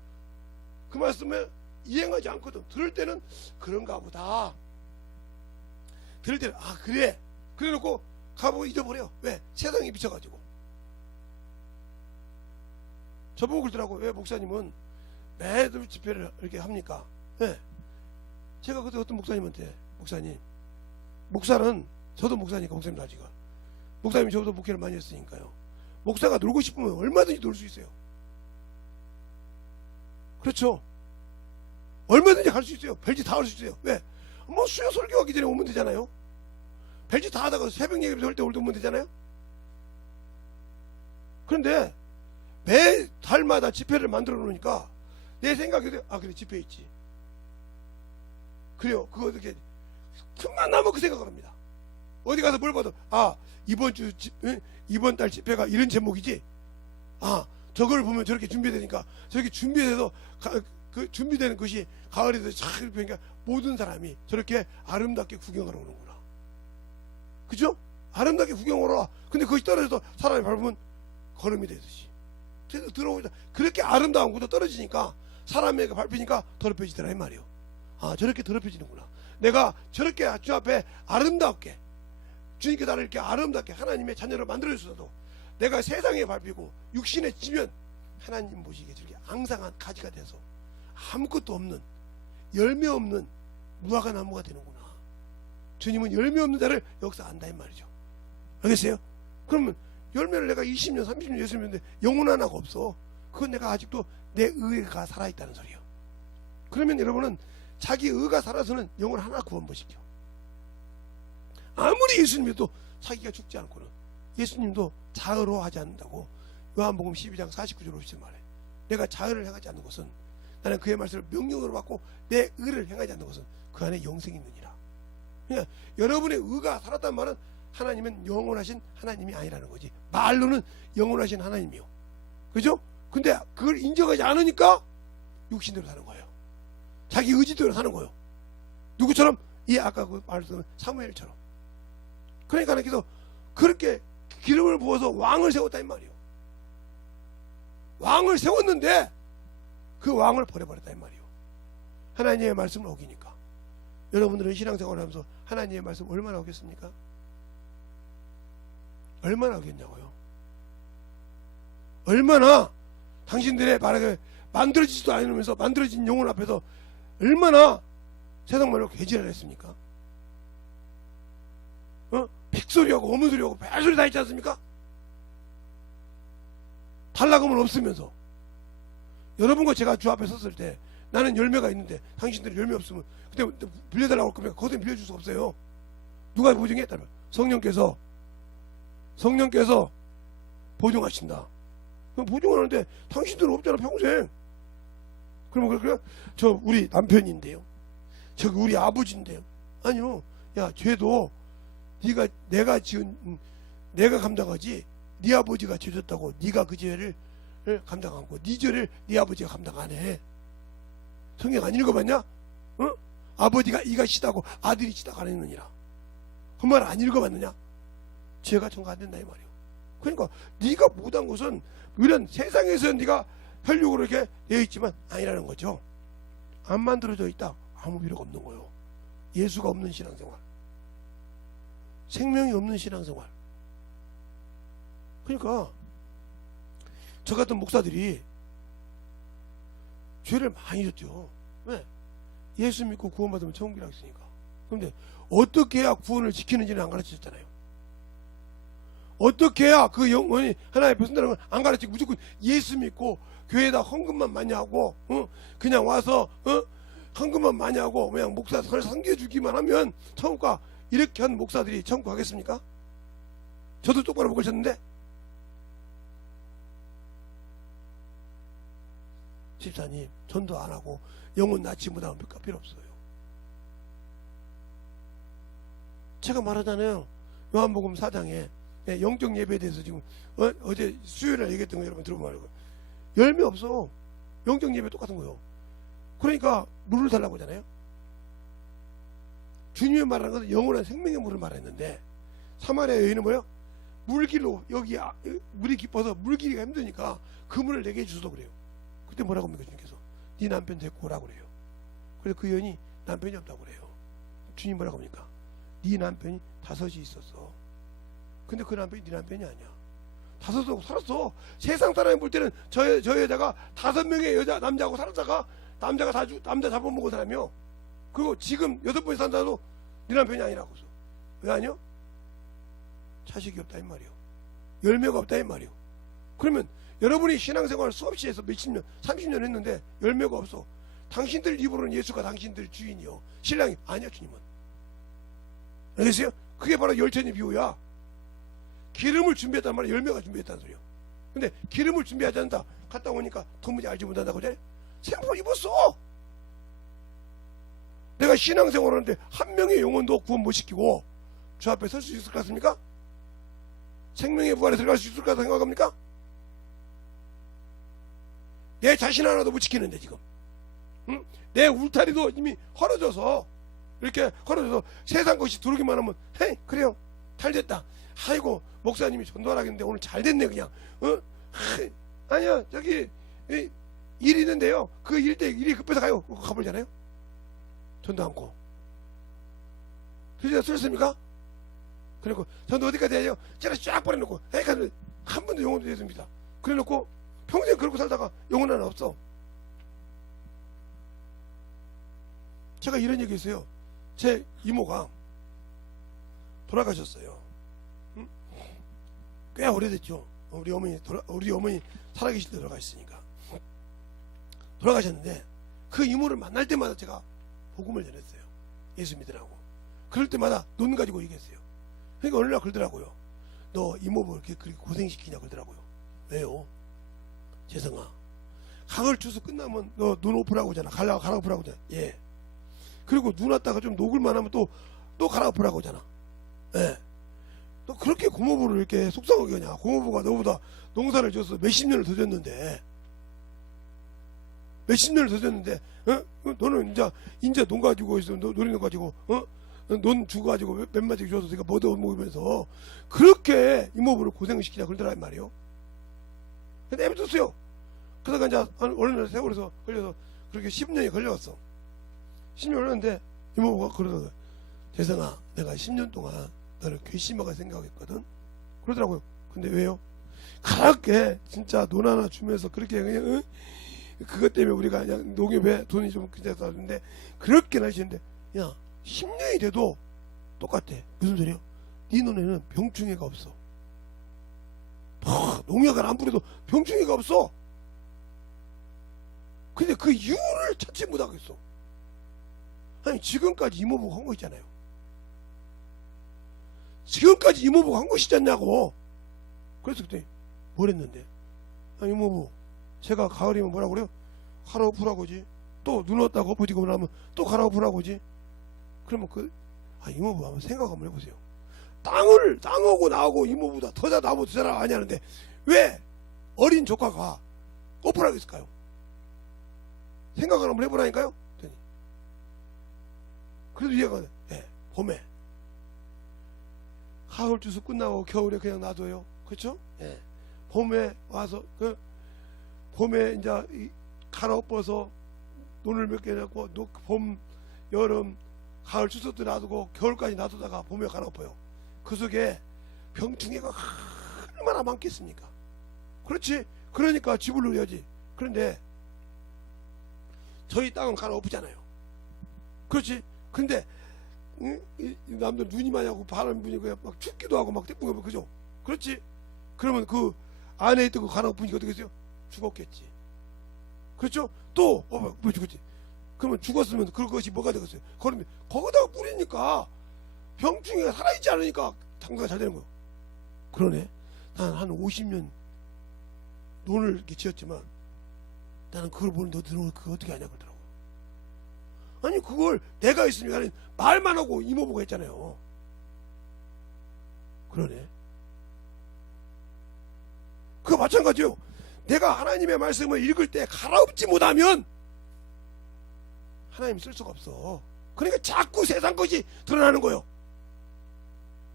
그 말씀을 이행하지 않거든. 들을 때는 그런가 보다. 들을 때는 그래. 그래 놓고 가보고 잊어버려. 왜? 세상에 미쳐가지고. 저보고 그러더라고. 왜 목사님은 매주 집회를 이렇게 합니까? 왜? 제가 그때 어떤 목사님한테, 목사님, 목사는 저도 목사니까 목사님 나지가 목사님이 저보다 목회를 많이 했으니까요. 목사가 놀고 싶으면 얼마든지 놀 수 있어요. 그렇죠. 얼마든지 갈 수 있어요. 별짓 다 할 수 있어요. 왜? 뭐 수요 설교하기 전에 오면 되잖아요. 별짓 다 하다가 새벽 예배 할 때 오면 되잖아요. 그런데 매 달마다 집회를 만들어 놓으니까 내 생각에 아 그래 집회 있지. 그래요. 그거 어떻게 틈만 나면 그 생각을 합니다. 어디 가서 뭘 봐도 아 이번 달 집회가 이런 제목이지. 아 저걸 보면 저렇게 준비되니까 저렇게 준비돼서 그 준비되는 것이 가을에도 잘 보니까 모든 사람이 저렇게 아름답게 구경하러 오는구나. 그죠? 아름답게 구경하러 와. 근데 거기 떨어져서 사람이 밟으면 걸음이 되듯이. 그래서 들어오자 그렇게 아름다운 곳도 떨어지니까 사람에게 밟히니까 더럽혀지더라 이 말이요. 아 저렇게 더럽혀지는구나. 내가 저렇게 주 앞에 아름답게 주님께 나를 이렇게 아름답게 하나님의 자녀를 만들어 주셔도 내가 세상에 밟히고 육신에 지면 하나님 보시기에 저렇게 앙상한 가지가 돼서 아무것도 없는 열매 없는 무화과 나무가 되는구나. 주님은 열매 없는 자를 역사한다 이 말이죠. 알겠어요? 그러면 열매를 내가 20년 30년 예수님인데 영혼 하나가 없어. 그건 내가 아직도 내 의가 살아있다는 소리요. 그러면 여러분은 자기 의가 살아서는 영혼 하나 구원 못 시켜. 아무리 예수님도 자기가 죽지 않고는 예수님도 자의로 하지 않는다고 요한복음 12장 49절 50절 말해. 내가 자의를 행하지 않는 것은 나는 그의 말씀을 명령으로 받고 내 의를 행하지 않는 것은 그 안에 영생이 있느니라. 그러니까 여러분의 의가 살았다는 말은 하나님은 영원하신 하나님이 아니라는 거지. 말로는 영원하신 하나님이요. 그죠? 근데 그걸 인정하지 않으니까 육신대로 사는 거예요. 자기 의지대로 사는 거예요. 누구처럼? 이 아까 그 말씀은 사무엘처럼. 그러니까 하나님께서 그렇게 기름을 부어서 왕을 세웠다 이 말이에요. 왕을 세웠는데 그 왕을 버려버렸다 이 말이에요. 하나님의 말씀을 어기니까. 여러분들은 신앙생활을 하면서 하나님의 말씀 얼마나 어겼습니까? 얼마나 어겼냐고요. 얼마나 당신들의 말하게 만들어지지도 않으면서 만들어진 영혼 앞에서 얼마나 세상 말로 개지랄 했습니까? 픽소리하고 어문소리하고 별소리 다 했지 않습니까? 탈락음은 없으면서 여러분과 제가 주 앞에 섰을 때 나는 열매가 있는데 당신들이 열매 없으면 그때 빌려달라고 할 거면 거기서 빌려줄 수 없어요. 누가 보증했다면 성령께서 보증하신다. 그럼 보증을 하는데 당신들은 없잖아 평생. 그러면 그래? 저 우리 남편인데요. 저기 우리 아버지인데요. 아니요. 야 죄도 내가 지은 내가 감당하지 네 아버지가 죄졌다고 네가 그 죄를 감당하고 네 죄를 네 아버지가 감당 안 해. 성경 안 읽어봤냐? 아버지가 이가 시다고 아들이 시다고 안 했느니라. 그 말 안 읽어봤느냐? 죄가 전가 안 된다 이 말이에요. 그러니까 네가 못한 것은 이런 세상에서 네가 혈육으로 이렇게 되어 있지만 아니라는 거죠. 안 만들어져 있다. 아무 필요가 없는 거예요. 예수가 없는 신앙생활, 생명이 없는 신앙생활. 그러니까 저 같은 목사들이 죄를 많이 졌죠. 왜? 예수 믿고 구원받으면 천국이라고 했으니까. 그런데 어떻게 해야 구원을 지키는지는 안 가르치셨잖아요. 어떻게 해야 그 영혼이 하나의 배순다는 걸 안 가르치고 무조건 예수 믿고 교회에다 헌금만 많이 하고 그냥 와서 헌금만 많이 하고 그냥 목사 설 섬겨주기만 하면 천국 가. 이렇게 한 목사들이 천국 가겠습니까? 저도 똑바로 못 가르쳤는데 집사님 전도 안 하고 영혼 낳지 못하면 필요 없어요. 제가 말하잖아요. 요한복음 4장에 영적 예배에 대해서 지금 어제 수요일에 얘기했던 거 여러분 들어보면 알고 열매 없어. 영적 예배 똑같은 거요. 그러니까 물을 달라고 하잖아요. 주님이 말하는 것은 영원한 생명의 물을 말했는데 사마리아 여인은 뭐예요? 물길로 여기 물이 깊어서 물길이가 힘드니까 그 물을 내게 해주소서 그래요. 그때 뭐라고 합니까? 주님께서 네 남편 데리고 오라고 그래요. 그래서 그 여인이 남편이 없다고 그래요. 주님 뭐라고 합니까? 네 남편이 5이 있었어. 근데 그 남편이 네 남편이 아니야. 5하고 살았어. 세상 사람이 볼 때는 저 여자가 5명의 남자하고 살았다가 남자 잡아먹은 사람이요. 그리고 지금 8번째 산다도 네 남편이 아니라고 해서. 왜 아니요? 자식이 없다 이 말이요. 열매가 없다 이 말이요. 그러면 여러분이 신앙생활을 수없이 해서 몇십 년 30년 했는데 열매가 없어. 당신들 입으로는 예수가 당신들 주인이요, 신랑이 아니야. 주님은. 알겠어요? 그게 바로 열천의 비유야. 기름을 준비했단 말이야. 열매가 준비했다는 소리야. 근데 기름을 준비하지 않는다. 갔다 오니까 도무지 알지 못한다고 하잖아요. 생포 입었어. 내가 신앙생활 하는데 한 명의 영혼도 구원 못 시키고 주 앞에 설 수 있을 것 같습니까? 생명의 부활에 들어갈 수 있을 거라고 생각합니까? 내 자신 하나도 못 지키는데 지금. 응? 내 울타리도 이미 헐어져서, 이렇게 헐어져서 세상 것이 들어오기만 하면 헤이 그래요 잘 됐다. 아이고 목사님이 전도하라겠는데 오늘 잘 됐네 그냥. 아니야 저기 일 있는데요. 그 일이 급해서 가요. 가버리잖아요. 전도 않고. 들으셨습니까? 그리고 전도 어디까지 해요? 제가 쫙 버려놓고 에이 한 번도 영혼도 됐습니다. 그래놓고 평생 그러고 살다가 영혼 하나 없어. 제가 이런 얘기 했어요. 제 이모가 돌아가셨어요. 응? 꽤 오래됐죠. 우리 어머니 살아계실 때 돌아가셨으니까. 돌아가셨는데 그 이모를 만날 때마다 제가 복음을 전했어요. 예수 믿으라고. 그럴 때마다 눈 가지고 얘기했어요. 그러니까 어느 날 그러더라고요. 너 이모부 그렇게 고생시키냐 그러더라고요. 왜요? 재성아, 가을 추수 끝나면 너 눈 오프라고 하잖아. 갈아엎으라고 하잖아. 예. 그리고 눈 왔다가 좀 녹을만 하면 또 갈아엎으라고 하잖아. 예. 너 그렇게 고모부를 이렇게 속상하게 하냐. 고모부가 너보다 농사를 지어서 몇십 년을 더 졌는데, 너는 이제 돈 가지고 있어. 노리는 가지고, 돈 주고 가지고 몇 마디 줘서 내가 못 먹으면서 그렇게 이모부를 고생시키냐 그러더란 말이에요. 근데 애매뒀어요. 그러다가 이제 어느 날 세월에서 걸려서 그렇게 10년이 걸려왔어. 10년 걸렸는데 이모부가 그러더라고요. 재성아, 내가 10년 동안 너를 괘씸하게 생각했거든. 그러더라고요. 근데 왜요? 그렇게 진짜 돈 하나 주면서 그렇게 그냥 그것 때문에 우리가 그냥 농협에 돈이 좀 그래서 하는데 그렇게 하시는데, 야 10년이 돼도 똑같아. 무슨 소리야? 네 눈에는 병충해가 없어. 농약을 안 뿌려도 병충해가 없어. 근데 그 이유를 찾지 못하겠어. 아니 지금까지 이모부가 한 거 있잖아요. 지금까지 이모부가 한 것이지 않냐고. 그래서 그때 뭘 했는데, 아니 이모부 제가 가을이면 뭐라고 그래요? 갈아엎으라고지. 또 눈 왔다가 엎어지고 나면 또 갈아엎으라고지. 그러면 이모부 한번 생각 한번 해보세요. 땅하고 나하고 이모부보다 나보다 더 잘 아냐는데 왜 어린 조카가 엎으라고 했을까요? 생각을 한번 해보라니까요. 그래도 이해가 돼. 네, 봄에 가을 주스 끝나고 겨울에 그냥 놔둬요. 그렇죠? 네. 봄에 와서 봄에 이제 갈아엎어서 논을 몇 개 내고 봄, 여름, 가을 추석도 놔두고 겨울까지 놔두다가 봄에 갈아엎어요. 그 속에 병충해가 얼마나 많겠습니까? 그렇지. 그러니까 집을 누려야지. 그런데 저희 땅은 갈아엎잖아요. 그렇지. 근데 이 남들 눈이 많이 하고 바람 부니까 막 춥기도 하고 막 태풍이 오고 그죠? 그렇지. 그러면 그 안에 있던 거 갈아엎으니까 어떻게 했어요? 죽었겠지. 그렇죠? 또 뭐 죽었지. 그러면 죽었으면 그것이 뭐가 되겠어요? 그러면 거기다가 뿌리니까 병충해가 살아있지 않으니까 장사가 잘 되는 거예요. 그러네. 난 한 50년 논을 이렇게 지었지만 나는 그걸 보는데 너는 그거 어떻게 하냐 그러더라고. 아니 그걸 내가 있으면 말만 하고 이모부가 했잖아요. 그러네. 그거 마찬가지요. 내가 하나님의 말씀을 읽을 때 갈아엎지 못하면 하나님 쓸 수가 없어. 그러니까 자꾸 세상 것이 드러나는 거예요.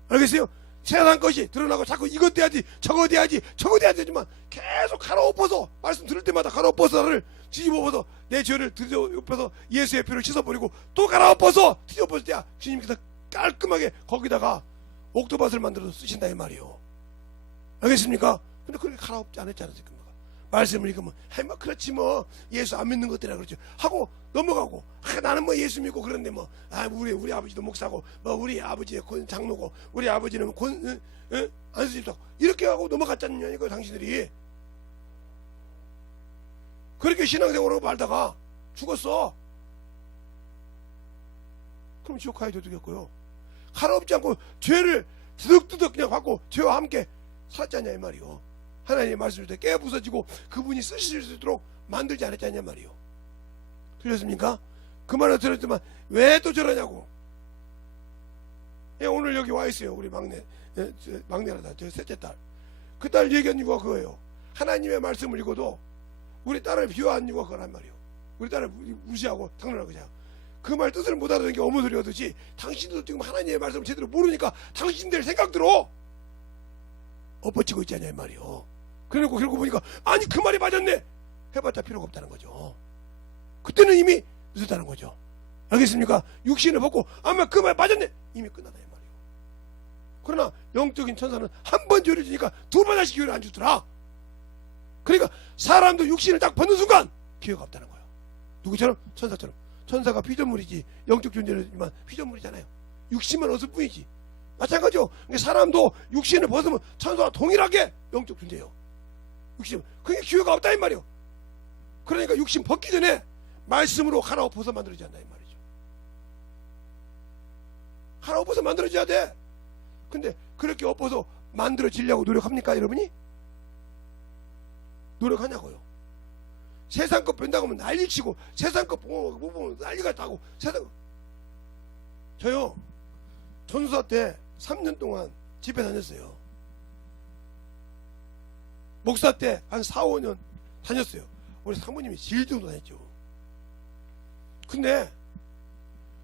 알겠어요? 세상 것이 드러나고 자꾸 이것 돼야지 저거 돼야지 되지만 계속 갈아엎어서 말씀 들을 때마다 갈아엎어서 나를 뒤집어서 내 죄를 뒤집어서 예수의 피로 씻어버리고 또 갈아엎어서 뒤집어볼 때야 주님께서 깔끔하게 거기다가 옥토밭을 만들어서 쓰신다 이 말이에요. 알겠습니까? 근데 그렇게 갈아엎지 않았지 않습니까? 말씀을 읽으면 뭐 그렇지 뭐 예수 안 믿는 것들이라 그렇죠 하고 넘어가고 나는 뭐 예수 믿고 그런데 뭐 우리 아버지도 목사고 뭐 우리 아버지는 장로고 우리 아버지는 안수집사고 이렇게 하고 넘어갔잖아요. 당신들이 그렇게 신앙생활하고 말다가 죽었어. 그럼 지옥 가야죠. 되겠고요. 하나없지 않고 죄를 드덕드덕 그냥 받고 죄와 함께 살았잖냐 이 말이요. 하나님의 말씀을 때 깨 부서지고 그분이 쓰실 수 있도록 만들지 않았잖냐 말이요. 들렸습니까? 그 말을 들었지만 왜 또 저러냐고. 오늘 여기 와 있어요. 우리 막내라다 저 셋째 딸. 그 딸 얘기한 이유가 그거예요. 하나님의 말씀을 읽어도 우리 딸을 비호한 이유가 그거란 말이요. 우리 딸을 무시하고 당연하고 그냥 그 말 뜻을 못 알아듣는 게 어머 소리 하듯이 당신도 지금 하나님의 말씀을 제대로 모르니까 당신들 생각대로 엎어치고 있잖아요 말이요. 그래놓고 그러고 보니까 아니 그 말이 맞았네 해봤자 필요가 없다는 거죠. 그때는 이미 늦었다는 거죠. 알겠습니까? 육신을 벗고 아마 그 말 맞았네 이미 끝나다 이 말이요. 그러나 영적인 천사는 한 번 죄를 지니까 두 번 다시 기회를 안 주더라. 그러니까 사람도 육신을 딱 벗는 순간 기회가 없다는 거예요. 누구처럼? 천사처럼. 천사가 피조물이지 영적 존재지만 피조물이잖아요. 육신만 얻을 뿐이지. 마찬가지죠. 사람도 육신을 벗으면 천사와 동일하게 영적 존재예요. 육신. 그게 기회가 없다 이 말이에요. 그러니까 육신 벗기 전에 말씀으로 갈아엎어서 만들어져야 한다 이 말이죠. 갈아엎어서 만들어져야 돼. 근데 그렇게 엎어서 만들어지려고 노력합니까 여러분이? 노력하냐고요. 세상 것 변다고 하면 난리치고 세상 것 못 보면 난리가 나고 세상 저요 전수사 때 3년 동안 집회 다녔어요. 목사 때 한 4, 5년 다녔어요. 우리 사모님이 제일 정도 다녔죠. 근데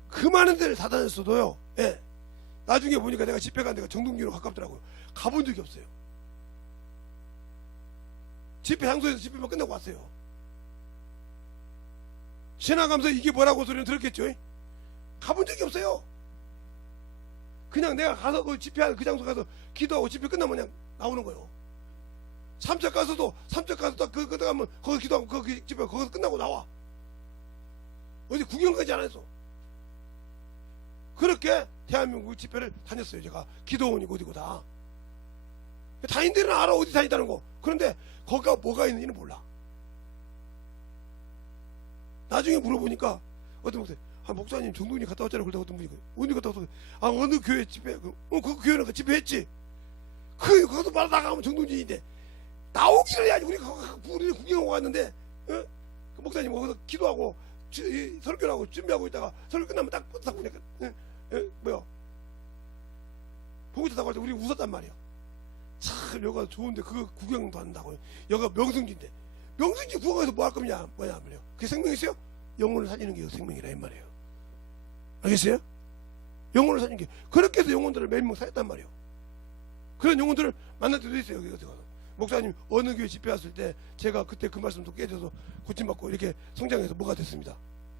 그 많은 데를 다 다녔어도요. 예. 나중에 보니까 내가 집회 간 데가 정동기로 가깝더라고요. 가본 적이 없어요. 집회 장소에서 집회만 끝나고 왔어요. 지나가면서 이게 뭐라고 소리는 들었겠죠. 가본 적이 없어요. 그냥 내가 가서 그 집회하는 그 장소 가서 기도하고 집회 끝나면 그냥 나오는 거예요. 삼척 가서도 딱 그거 가면 거기 기도하고 거기 집회 거기서 끝나고 나와. 어디 구경까지 안 했어. 그렇게 대한민국 집회를 다녔어요. 제가 기도원이고 어디고 다. 다닌 데는 알아 어디 다닌다는 거. 그런데 거기가 뭐가 있는지는 몰라. 나중에 물어보니까 어떤 목사님, 목사님 정동이 갔다 왔잖아요. 그러다 어떤 분이 어디 갔다 왔어? 어느 교회 집회? 그 교회는 그 집회했지. 거기서 말 나가면 정동진인데 나오기를 해야지. 우리 구경하고 갔는데 그 목사님 거기서 기도하고 설교하고 준비하고 있다가 설교 끝나면 딱 보니까 뭐야 보고 있다고 할 때 우리 웃었단 말이야. 참 여기가 좋은데 그거 구경도 한다고. 여기가 명승지인데 명승지 구경해서 뭐 할 거냐 뭐냐 말이야. 그게 생명이 있어요? 영혼을 살리는 게 생명이라 이 말이에요. 알겠어요? 영혼을 살리는 게 그렇게 해서 영혼들을 몇 명 살렸단 말이에요. 그런 영혼들을 만날 때도 있어요. 여기 가서 목사님 어느 교회 집회 왔을 때 제가 그때 그 말씀도 깨져서 고침받고 이렇게 성장해서 뭐가 됐습니다.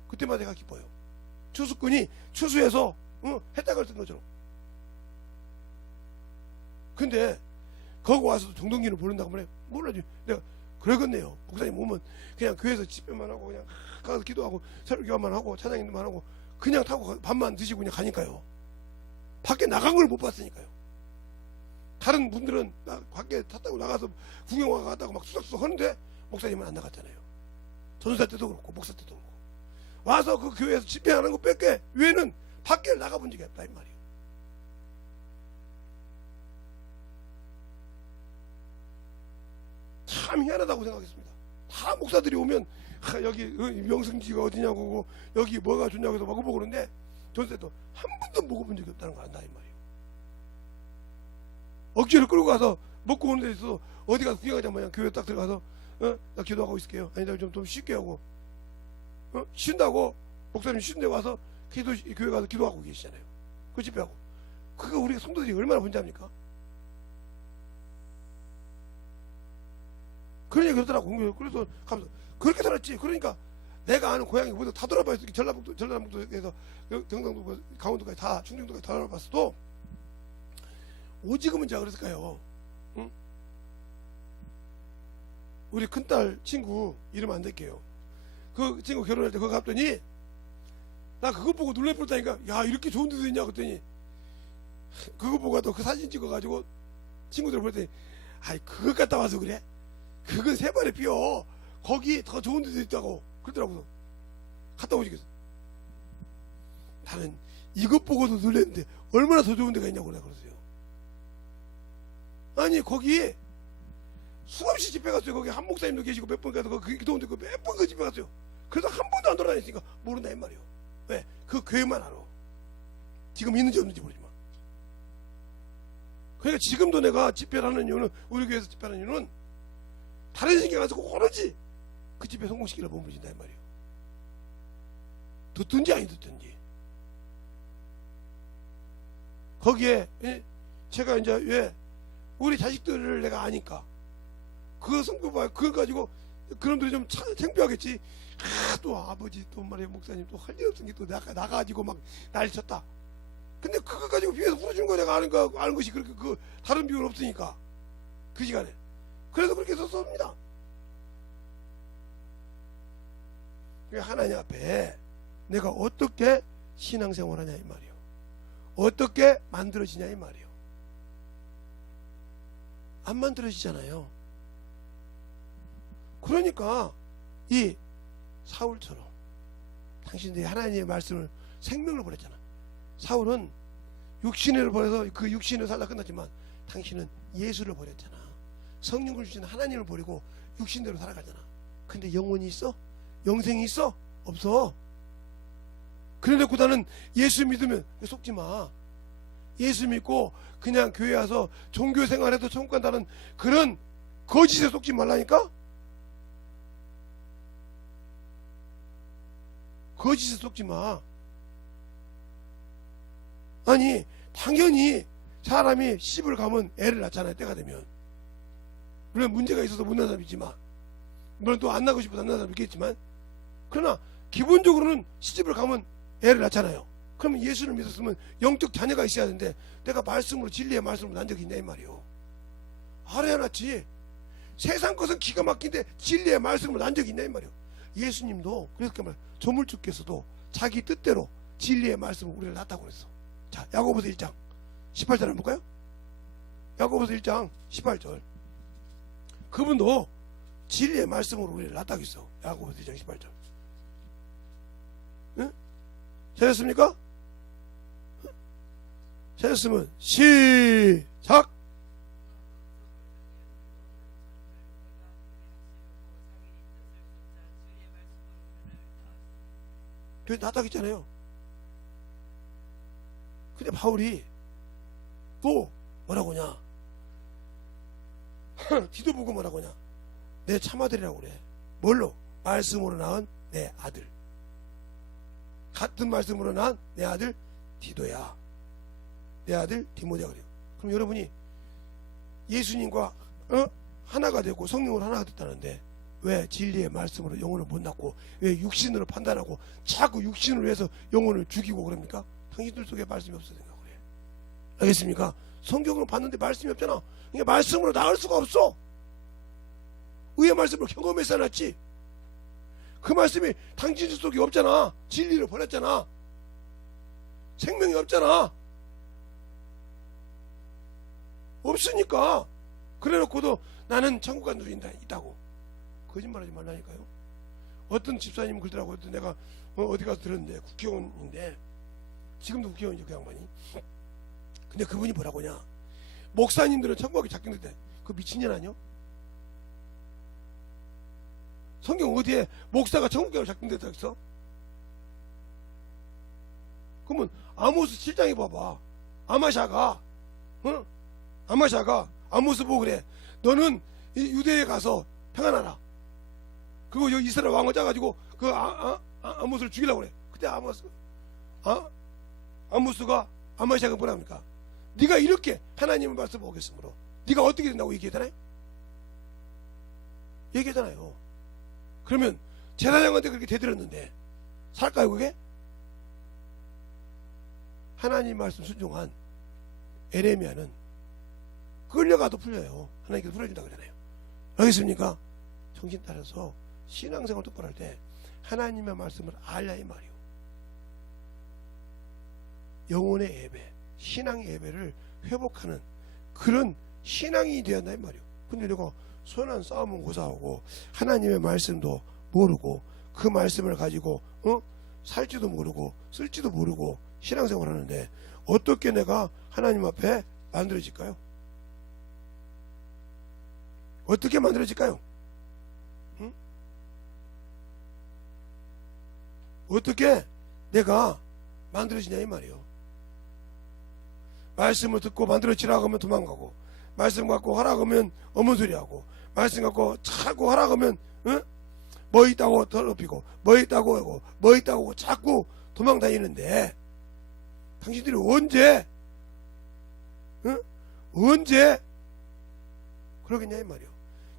그때마다 제가 기뻐요. 추수꾼이 추수해서 혜택을 쓴 것처럼. 근데 거기 와서 정동기를 모른다고 말해. 몰라지. 내가 그러겠네요. 목사님 오면 그냥 교회에서 집회만 하고 그냥 가서 기도하고 설교만 하고 찬양인만 하고 그냥 타고 밥만 드시고 그냥 가니까요. 밖에 나간 걸 못 봤으니까요. 다른 분들은 밖에 탔다고 나가서 구경하고 갔다고 막 수석수석 하는데 목사님은 안 나갔잖아요. 전사 때도 그렇고 목사 때도 그렇고 와서 그 교회에서 집회하는 거 뺄게 외에는 밖에 나가본 적이 없다 이 말이에요. 참 희한하다고 생각했습니다. 다 목사들이 오면 여기 명승지가 어디냐고 여기 뭐가 좋냐고 해서 먹어보고 그러는데 전세도 한 번도 먹어본 적이 없다는 거 안다 이 말이에요. 억지로 끌고 가서 먹고 오는 데 있어서 어디 가서 구경하자 마냥 교회 딱 들어가서 나 기도하고 있을게요. 아니 나 좀 쉽게 하고 쉰다고 목사님 쉰데 와서 교회 가서 기도하고 계시잖아요. 그 집회하고 그거 우리 성도들이 얼마나 혼자합니까? 그런 얘기 그러더라고. 그래서 가면서 그렇게 살았지. 그러니까 내가 아는 고향이 모두 다 돌아봤어. 전라북도에서 경상도 강원도까지 다 충청도까지 다 돌아봤어도 오지금은 제가 그랬을까요? 응? 우리 큰딸 친구 이름 안 댈게요. 그 친구 결혼할 때 그거 갔더니 나 그거 보고 놀랄 뻔했다니까. 야, 이렇게 좋은 데도 있냐 그랬더니 그거 보고 또 그 사진 찍어가지고 친구들 보더니 아이 그거 갔다 와서 그래? 그건 세 번에 피어. 거기 더 좋은 데도 있다고 그러더라고. 갔다 오시겠어. 나는 이것 보고도 놀랐는데 얼마나 더 좋은 데가 있냐고 내가 그러세요. 아니 거기 수없이 집회 갔어요. 거기 한 목사님도 계시고 몇 번 가서 그 기도원도 몇 번 그 집회 갔어요. 그래서 한 번도 안 돌아다녔으니까 모른다 이 말이에요. 왜? 그 교회만 알아. 지금 있는지 없는지 모르지만. 그러니까 지금도 내가 집회를 하는 이유는, 우리 교회에서 집회하는 이유는 다른 신경 안 쓰고 오로지 그 집회 성공시키려 몸부신다 이 말이에요. 듣든지 아니 듣든지. 거기에 제가 이제 왜 우리 자식들을 내가 아니까 그 성격 봐. 그거 가지고 그놈들이 좀 창피하겠지. 또 아버지 또 말이야 목사님 또 할 일 없은 게 또 나가가지고 막 난리 쳤다. 근데 그거 가지고 비해서 풀어주는 거 내가 아는 것이 그렇게 그 다른 비율 없으니까 그 시간에. 그래서 그렇게 썼습니다. 하나님 앞에 내가 어떻게 신앙생활하냐 이 말이에요. 어떻게 만들어지냐 이 말이에요. 안 만들어지잖아요. 그러니까 이 사울처럼 당신들이 하나님의 말씀을 생명을 버렸잖아. 사울은 육신을 버려서 그 육신을 살다 끝났지만 당신은 예수를 버렸잖아. 성령을 주시는 하나님을 버리고 육신대로 살아가잖아. 근데 영혼이 있어? 영생이 있어? 없어. 그래놓고 나는 예수 믿으면 속지 마. 예수 믿고 그냥 교회 와서 종교 생활해도 천국 간다는 그런 거짓에 속지 말라니까. 거짓에 속지 마. 아니 당연히 사람이 시집을 가면 애를 낳잖아요. 때가 되면. 물론 문제가 있어서 못 낳는 사람 있지만, 물론 또 안 낳고 싶어서 안 낳는 사람 있겠지만, 그러나 기본적으로는 시집을 가면 애를 낳잖아요. 그러면 예수를 믿었으면 영적 자녀가 있어야 되는데 내가 말씀으로, 진리의 말씀으로 난 적이 있냐 이 말이요. 알아야 낳지. 세상 것은 기가 막힌데 진리의 말씀으로 난 적이 있냐 이 말이요. 예수님도 그래서 그 말, 조물주께서도 자기 뜻대로 진리의 말씀을 우리를 낳았다고 그랬어. 자, 야고보서 1장 18절 한번 볼까요? 야고보서 1장 18절. 그분도 진리의 말씀으로 우리를 낳았다고 했어. 야고보서 1장 18절. 응? 찾았습니까? 찾았으면 시작. 그래서 낳았다고 했잖아요. 근데 바울이 또 뭐라고 하냐, 디도 보고 뭐라고 하냐, 내 참아들이라고 그래. 뭘로? 말씀으로 낳은 내 아들. 같은 말씀으로 낳은 내 아들 디도야, 내 아들 디모데야 그래요. 그럼 여러분이 예수님과 하나가 되고 성령으로 하나가 됐다는데 왜 진리의 말씀으로 영혼을 못 낳고 왜 육신으로 판단하고 자꾸 육신을 위해서 영혼을 죽이고 그럽니까? 당신들 속에 말씀이 없어서 그래. 알겠습니까? 성경을 봤는데 말씀이 없잖아. 그러니까 말씀으로 나을 수가 없어. 의의 말씀을 경험해서 낳지. 그 말씀이 당신들 속에 없잖아. 진리를 버렸잖아. 생명이 없잖아. 없으니까. 그래놓고도 나는 천국 간 누린다 있다고 거짓말하지 말라니까요. 어떤 집사님 그러더라고요. 내가 어디 가서 들었는데, 국회의원인데, 지금도 국회의원이죠 그 양반이. 근데 그분이 뭐라고 하냐, 목사님들은 천국 가기 작정됐대. 그거 미친년 아니요? 성경 어디에 목사가 천국 가기 작정됐다고 했어? 그러면 아모스 7장에 봐봐. 아마샤가 아모스 보고 그래. 너는 유대에 가서 평안하라. 그거 여기 이스라엘 왕을 짜가지고 그 아모스를 죽이려고 그래. 그때 아모스가 아마샤가 뭐라 합니까? 네가 이렇게 하나님의 말씀 보겠으므로 네가 어떻게 된다고 얘기하잖아요. 그러면 제사장한테 그렇게 대들었는데 살까요 그게? 하나님 말씀 순종한 에레미야는 끌려가도 풀려요. 하나님께서 풀어준다고 그러잖아요. 알겠습니까? 정신 따라서 신앙생활 똑바로 할 때 하나님의 말씀을 알라 이 말이요. 영혼의 예배, 신앙의 예배를 회복하는 그런 신앙이 되어야 한다 이 말이요. 근데 내가 선한 싸움은 고사하고 하나님의 말씀도 모르고 그 말씀을 가지고 살지도 모르고 쓸지도 모르고 신앙생활 하는데 어떻게 내가 하나님 앞에 만들어질까요? 어떻게 만들어질까요? 응? 어떻게 내가 만들어지냐 이 말이에요. 말씀을 듣고 만들어지라고 하면 도망가고, 말씀 갖고 하라고 하면 어문소리하고, 말씀 갖고 자꾸 하라고 하면 뭐 있다고 더럽히고 뭐 있다고 하고 뭐 있다고 하고 자꾸 도망다니는데 당신들이 언제 그러겠냐 이 말이요.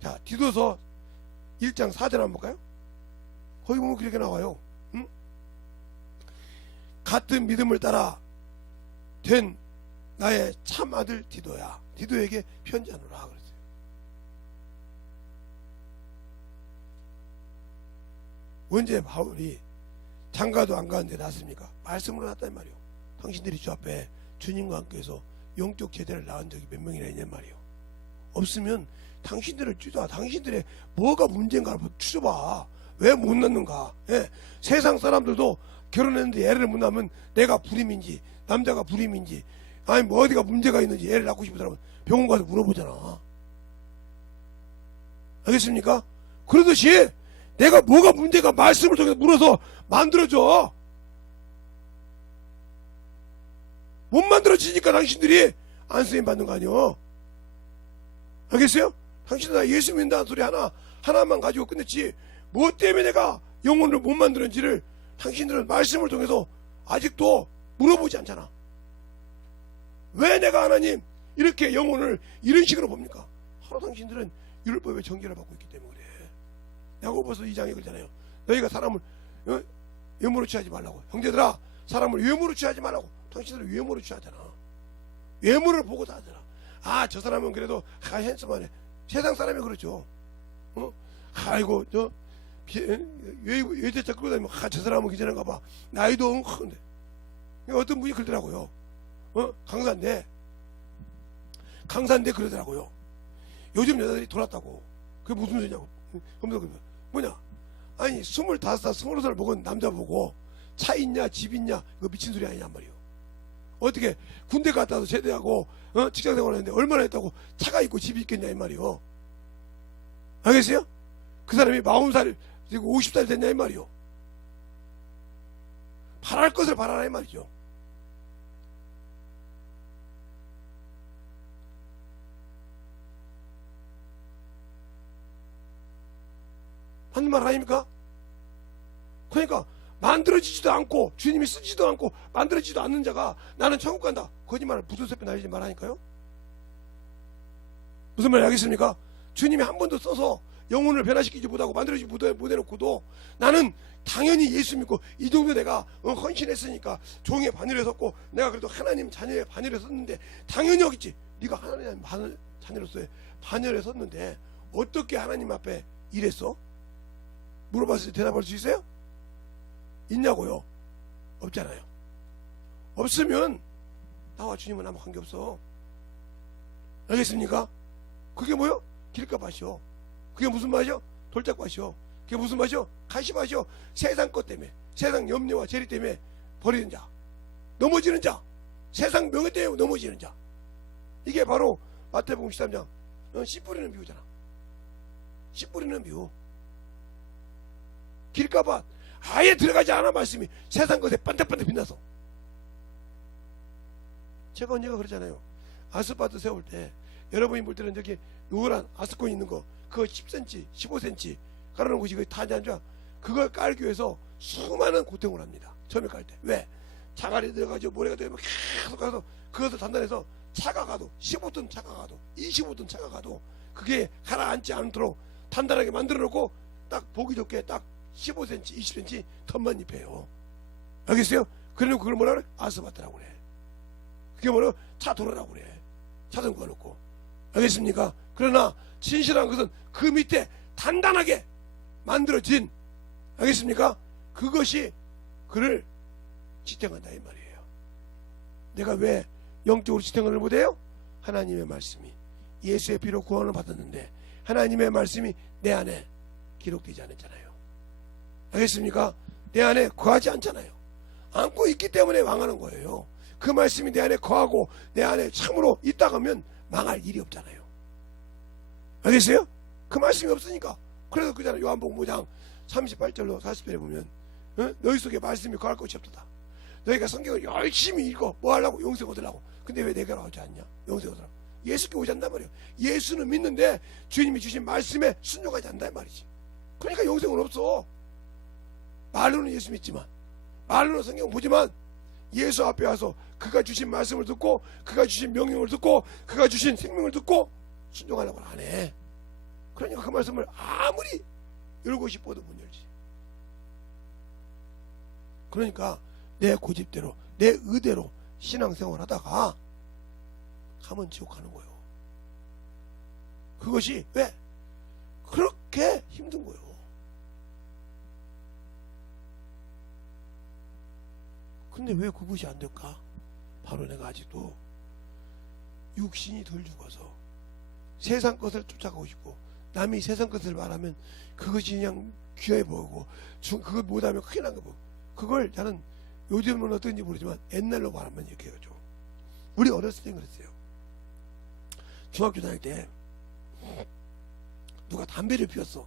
자, 디도서 1장 4절 한번 볼까요? 거기 보면 그렇게 나와요. 같은 믿음을 따라 된 나의 참 아들 디도야, 디도에게 편지하노라 그랬어요. 언제 바울이 장가도 안 가는데 났습니까? 말씀으로 났단 말이요. 당신들이 주 앞에 주님과 함께해서 영적 제대를 낳은 적이 몇 명이나 있냔 말이요. 없으면 당신들을 쭈다, 당신들의 뭐가 문제인가를 추져봐. 왜 못 낳는가? 예. 세상 사람들도 결혼했는데 애를 못 낳으면 내가 불임인지 남자가 불임인지 아니 뭐 어디가 문제가 있는지 애를 낳고 싶은 사람은 병원 가서 물어보잖아. 알겠습니까? 그러듯이 내가 뭐가 문제가 말씀을 통해서 물어서 만들어줘. 못 만들어지니까 당신들이 안 쓰임 받는 거 아니요. 알겠어요? 당신들 나 예수 믿는다는 소리 하나만 가지고 끝냈지 뭐 때문에 내가 영혼을 못 만드는지를 당신들은 말씀을 통해서 아직도 물어보지 않잖아. 왜 내가 하나님 이렇게 영혼을 이런 식으로 봅니까? 하루 당신들은 율법의 정죄를 받고 있기 때문에 그래. 야고보서 2장에 그러잖아요. 너희가 사람을 외모로 취하지 말라고. 형제들아, 사람을 외모로 취하지 말라고. 당신들은 외모로 취하잖아. 외모를 보고 다 하잖아. 아, 저 사람은 그래도 핸섬하네. 세상 사람이 그렇죠. 아이고 저 외제차 끌고 다니면 저 사람은 괜찮은가 봐. 나이도 큰데. 어떤 분이 그러더라고요. 강산대 그러더라고요. 요즘 여자들이 돌았다고. 그게 무슨 소리냐고. 뭐냐? 아니 25살 20살 먹은 남자 보고 차 있냐 집 있냐 그거 미친 소리 아니냐 말이요. 어떻게 군대 갔다 와서 제대하고 직장생활 했는데 얼마나 했다고 차가 있고 집이 있겠냐 이 말이요. 알겠어요? 그 사람이 40살 그리고 50살 됐냐 이 말이요. 바랄 것을 바라라 이 말이죠. 맞는 말 아닙니까? 그러니까 만들어지지도 않고 주님이 쓰지도 않고 만들어지지도 않는 자가 나는 천국 간다. 거짓말을 부두세표 날리지 말라니까요. 무슨 말인지 알겠습니까? 주님이 한 번도 써서 영혼을 변화시키지 못하고 만들어지지 못해놓고도 나는 당연히 예수 믿고 이 정도 내가 헌신했으니까 종의 반열에 섰고 내가 그래도 하나님 자녀의 반열에 섰는데 당연히 여기지. 네가 하나님 자녀로서의 반열에 섰는데 어떻게 하나님 앞에 이랬어? 물어봤을 때 대답할 수 있어요? 있냐고요? 없잖아요. 없으면 나와 주님은 아무 관계없어. 알겠습니까? 그게 뭐요? 길값밭이요. 그게 무슨 맛이요? 돌짝밭이요. 그게 무슨 맛이요? 가시밭이요. 세상 것 때문에, 세상 염려와 재리 때문에 버리는 자, 넘어지는 자, 세상 명예 때문에 넘어지는 자. 이게 바로 마태복음 13장 씨 뿌리는 비유잖아. 씨 뿌리는 비유. 길가밭 아예 들어가지 않아. 말씀이 세상 것에 반짝반짝 빛나서. 제가 언제가 그러잖아요. 아스파트 세울 때 여러분이 볼 때는 저기 노란 아스콘 있는 거 그거 10cm 15cm 깔아놓은 곳이 거의 다지 않죠. 그걸 깔기 위해서 수많은 고통을 합니다. 처음에 깔 때. 왜? 자갈이 들어가죠. 모래가 들어가면 계속 가서 그것을 단단해서 차가 가도 15톤 차가 가도 25톤 차가 가도 그게 가라앉지 않도록 단단하게 만들어 놓고 딱 보기 좋게 딱 15cm, 20cm 턴만 입혀요. 알겠어요? 그러면 그걸 뭐라 그래? 아스파트라고 그래. 그게 뭐라 그래? 차 돌아라고 그래. 차선 구워놓고. 알겠습니까? 그러나 진실한 것은 그 밑에 단단하게 만들어진, 알겠습니까? 그것이 그를 지탱한다 이 말이에요. 내가 왜 영적으로 지탱을 못해요? 하나님의 말씀이, 예수의 피로 구원을 받았는데 하나님의 말씀이 내 안에 기록되지 않았잖아요. 알겠습니까? 내 안에 거하지 않잖아요. 안고 있기 때문에 망하는 거예요. 그 말씀이 내 안에 거하고 내 안에 참으로 있다가 하면 망할 일이 없잖아요. 알겠어요? 그 말씀이 없으니까. 그래서 그잖아요. 요한복음 5장 38절로 40절에 보면 너희 속에 말씀이 거할 것이 없다. 너희가 성경을 열심히 읽어 뭐 하려고? 영생 얻으려고. 근데 왜 내가 오지 않냐? 영생 얻으라고. 예수께 오지 않단 말이에요. 예수는 믿는데 주님이 주신 말씀에 순종하지 않는단 말이지. 그러니까 영생은 없어. 말로는 예수 믿지만, 말로는 성경 보지만, 예수 앞에 와서 그가 주신 말씀을 듣고, 그가 주신 명령을 듣고, 그가 주신 생명을 듣고 순종하려고 안 해. 그러니까 그 말씀을 아무리 열고 싶어도 못 열지. 그러니까 내 고집대로, 내 의대로 신앙생활 하다가 가면 지옥 가는 거예요. 그것이 왜? 그렇게 힘든 거예요. 근데 왜 그것이 안 될까? 바로 내가 아직도 육신이 덜 죽어서 세상 것을 쫓아가고 싶고, 남이 세상 것을 말하면 그것이 그냥 귀해 보이고, 그걸 못하면 큰일 난 거 보고, 그걸 나는 요즘은 어떤지 모르지만 옛날로 말하면 이렇게 해가지고, 우리 어렸을 때 그랬어요. 중학교 다닐 때 누가 담배를 피웠어.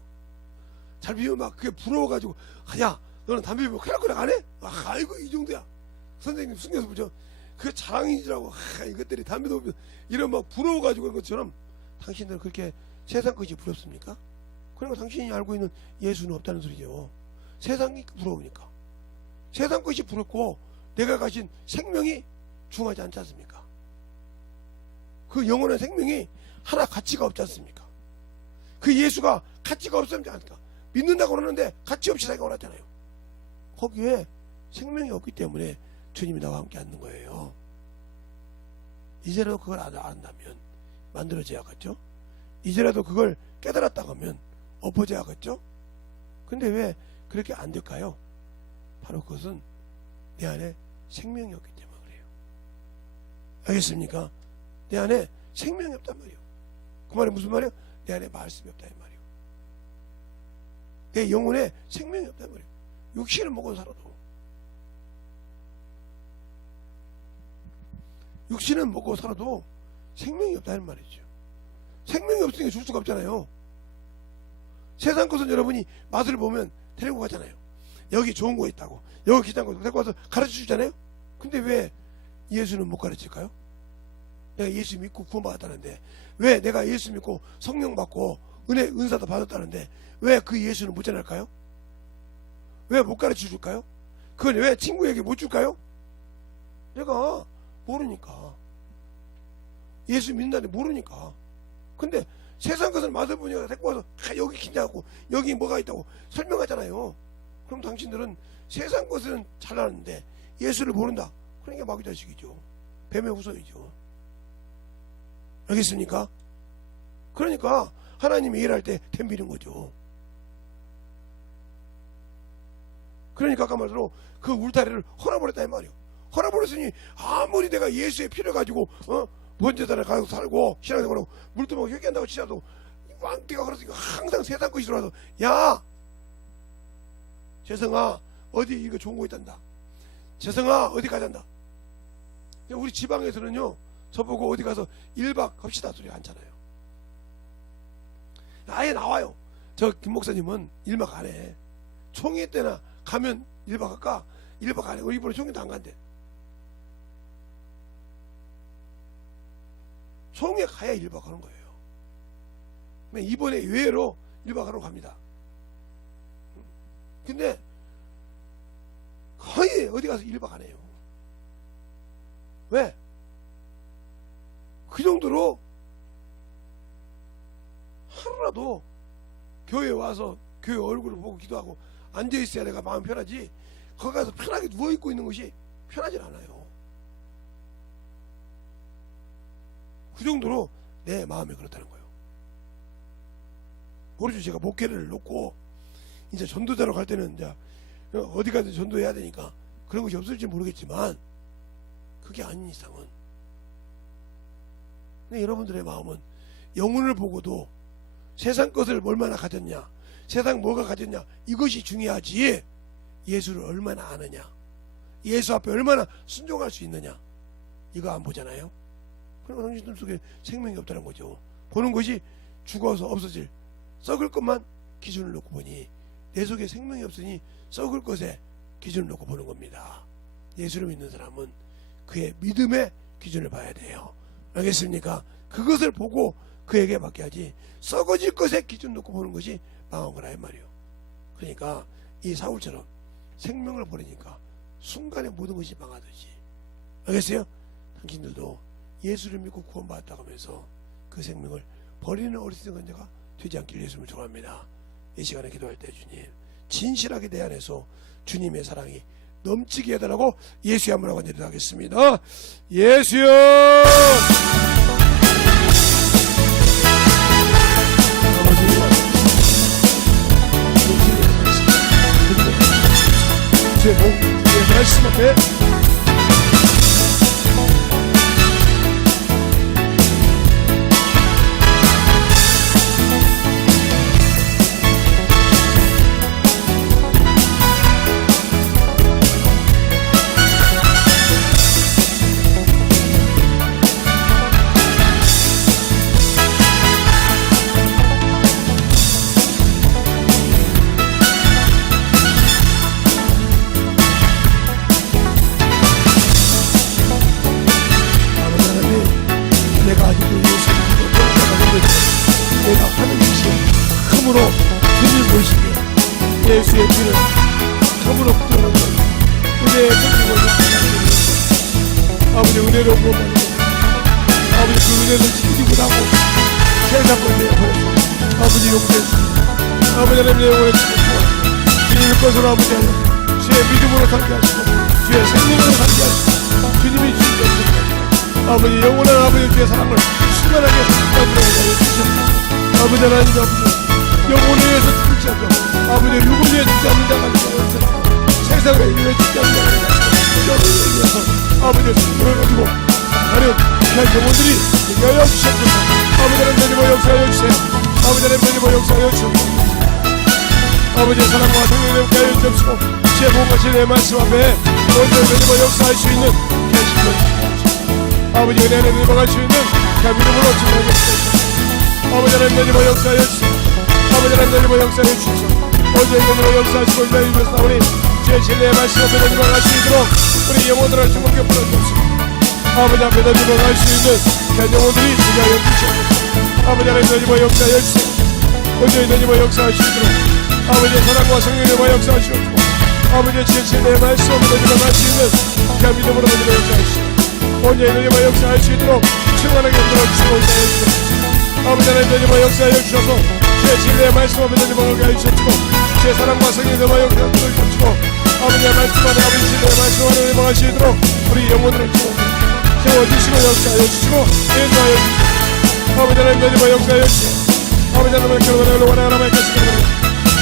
잘 피우면 막 그게 부러워가지고, 야 너는 담배 피우면 큰일 날 거라 안 해? 아이고 이 정도야. 선생님 숨겨서 보죠. 그 자랑이라고. 이것들이 담배도 피우면 이런 막 부러워가지고 그런 것처럼 당신들은 그렇게 세상 것이 부럽습니까? 그러니까 당신이 알고 있는 예수는 없다는 소리죠. 세상이 부러우니까. 세상 것이 부럽고 내가 가진 생명이 중요하지 않지 않습니까? 그 영원한 생명이 하나 가치가 없지 않습니까? 그 예수가 가치가 없지 않습니까? 믿는다고 그러는데 가치 없이 살기가 원하잖아요. 거기에 생명이 없기 때문에 주님이 나와 함께 앉는 거예요. 이제라도 그걸 안다면 만들어져야겠죠? 이제라도 그걸 깨달았다고 하면 엎어져야겠죠? 근데 왜 그렇게 안 될까요? 바로 그것은 내 안에 생명이 없기 때문에 그래요. 알겠습니까? 내 안에 생명이 없단 말이에요. 그 말이 무슨 말이에요? 내 안에 말씀이 없다 이 말이에요. 내 영혼에 생명이 없단 말이에요. 육신을 먹고 살아도, 육신을 먹고 살아도 생명이 없다는 말이죠. 생명이 없으니까 줄 수가 없잖아요. 세상 것은 여러분이 맛을 보면 데리고 가잖아요. 여기 좋은 거 있다고, 여기 기장 거 데리고 와서 가르쳐 주잖아요. 근데 왜 예수는 못 가르칠까요? 내가 예수 믿고 구원받았다는데, 왜 내가 예수 믿고 성령 받고 은사도 받았다는데 왜 그 예수는 못 전할까요? 왜 못 가르쳐 줄까요? 그건 왜 친구에게 못 줄까요? 내가 모르니까. 예수 믿는다는데 모르니까. 근데 세상 것을 맛을 보니까 데리고 와서 여기 긴장하고 여기 뭐가 있다고 설명하잖아요. 그럼 당신들은 세상 것은 잘 아는데 예수를 모른다. 그러니까 마귀자식이죠. 뱀의 후손이죠. 알겠습니까? 그러니까 하나님이 일할 때 덤비는 거죠. 그러니까 아까 말대로 그 울타리를 헐어버렸다 이 말이에요. 헐어버렸으니 아무리 내가 예수의 피를 가지고 번제단을 가지고 살고 신앙생활하고 물도 먹고 회개한다고 치자도 왕띠가 그러니까 항상 세상 것이 들어와서, 야 재성아 어디 이거 좋은 거 있단다, 재성아 어디 가잔다. 우리 지방에서는요 저보고 어디 가서 1박 합시다 소리 않잖아요. 아예 나와요. 저 김 목사님은 1박 안 해. 총회 때나 가면 1박 할까? 1박 안 해. 우리 이번에 총회도 안 간대. 총회 가야 1박 하는 거예요. 이번에 의외로 1박 하러 갑니다. 근데 거의 어디 가서 1박 안 해요. 왜? 그 정도로 하루라도 교회에 와서 교회 얼굴을 보고 기도하고 앉아있어야 내가 마음 편하지, 거기 가서 편하게 누워있고 있는 것이 편하진 않아요. 그 정도로 내 마음이 그렇다는 거예요. 모르죠. 제가 목회를 놓고 이제 전도자로 갈 때는 이제 어디 가든 전도해야 되니까 그런 것이 없을지 모르겠지만 그게 아닌 이상은 근데 여러분들의 마음은 영혼을 보고도 세상 것을 얼마나 가졌냐, 세상 뭐가 가졌냐, 이것이 중요하지 예수를 얼마나 아느냐, 예수 앞에 얼마나 순종할 수 있느냐, 이거 안 보잖아요. 그럼 당신들 속에 생명이 없다는 거죠. 보는 것이 죽어서 없어질 썩을 것만 기준을 놓고 보니 내 속에 생명이 없으니 썩을 것에 기준을 놓고 보는 겁니다. 예수를 믿는 사람은 그의 믿음의 기준을 봐야 돼요. 알겠습니까? 그것을 보고 그에게 맡겨야지 썩어질 것에 기준 놓고 보는 것이 망한 거라 이 말이에요. 그러니까 이 사울처럼 생명을 버리니까 순간에 모든 것이 망하듯이, 알겠어요? 당신들도 예수를 믿고 구원받았다고 하면서 그 생명을 버리는 어리석은 자가 되지 않길 예수님을 축원합니다. 이 시간에 기도할 때 주님 진실하게 내 안에서 주님의 사랑이 넘치게 해달라고 예수의 한번 하고 기도하겠습니다. 예수여, 제 몸의 말씀 앞에 예수의 피는 처음으로 붙들어놓은 은혜의 정직을 아버지 은혜로 구원받는 아버지 그 은혜를 지키고 나고 세상을 내어버렸습니다. 아버지 용서해주시고 아버지 하나님 내 영혼을 지키고 주님의 것으로 아버지 하나님 주의 믿음으로 살게 하시고 주의 생명으로 살게 하시고 주님이 주신 것입니다. 아버지 영원한 아버지 주의 사랑을 충만하게 만들어내게 주셨습니다. 아버지 하나님 아버지 영혼을 위해서 죽지 않고 아버지 누구를 위해 죽지 않는 자가 있어요. 세상을 위해 죽지 않는 자가 있어요. 영혼을 위해서 아버지의 승부를 가지고 가련 귀한 영혼들이 위하여 주셨소서. 아버지 하나님 되님을 역사하여 주세요. 아버지 하나님 되님을 역사하여 주옵소서. 아버지의 사랑과 성령의 함께하여 주옵시고 제 몸과 제 말씀 앞에 먼저 되님을 역사할 수 있는 계시를 주옵소서. 아버지 은혜 안에 들어갈 수 있는 그 믿음으로 증거하여 주옵소서. 아버지 하나님 되님을 역사하여 주세요. 아버지 하나님 되님을 역사하여 주옵소서. 어제 이름으로 역사하시고 인자해 주셨사오니 주의 진리의 말씀 앞에 던지고 갈 수 있도록 우리 영혼들을 주목해 불러주옵소서. 아버지 앞에 던지고 갈 수 있는 그 영혼들이 인자하여 주시옵소서. 아버지 하나님 던지고 역사하여 주세요. 어제 던지고 역사할 수 있도록 아버지의 사랑과 성령의 역사하시옵소서. 아버지의 주의 진리의 말씀 앞에 던지고 갈 수 있는 그 믿음으로 던지고 역사하시옵소서. 어제 던지고 역사할 수 있도록 충만하게 불러주시고 인자해 주옵소서. 아버지 하나님 던지고 역사하여 주셔서 주의 진리의 말씀 앞에 던지고 가게 하시옵소서. 주의 사랑과 성령의 역사를 펼치고 아버지의 말씀 안에 아버지 진리의 말씀 안에 내려갈 수 있도록 우리 영혼들을 세워주시고 역사하여 주시고 인도하여 주시고 아버지 하나님 던지고 역사하여 주시고 아버지 하나님 그러므로 원하나마의 것이 그러므로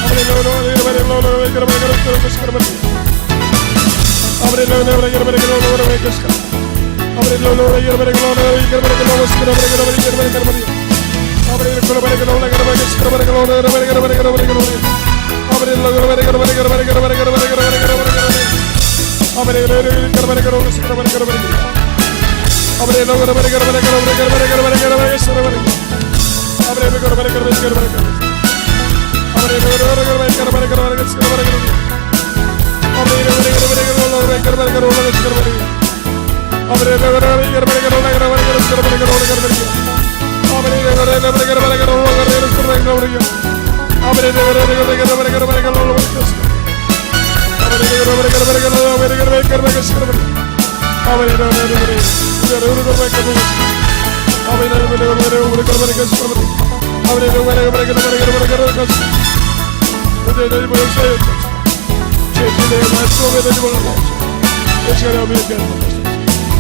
아버지 하나님 그러므로 것이 그러므로 아버지 하나님 그러므로 것이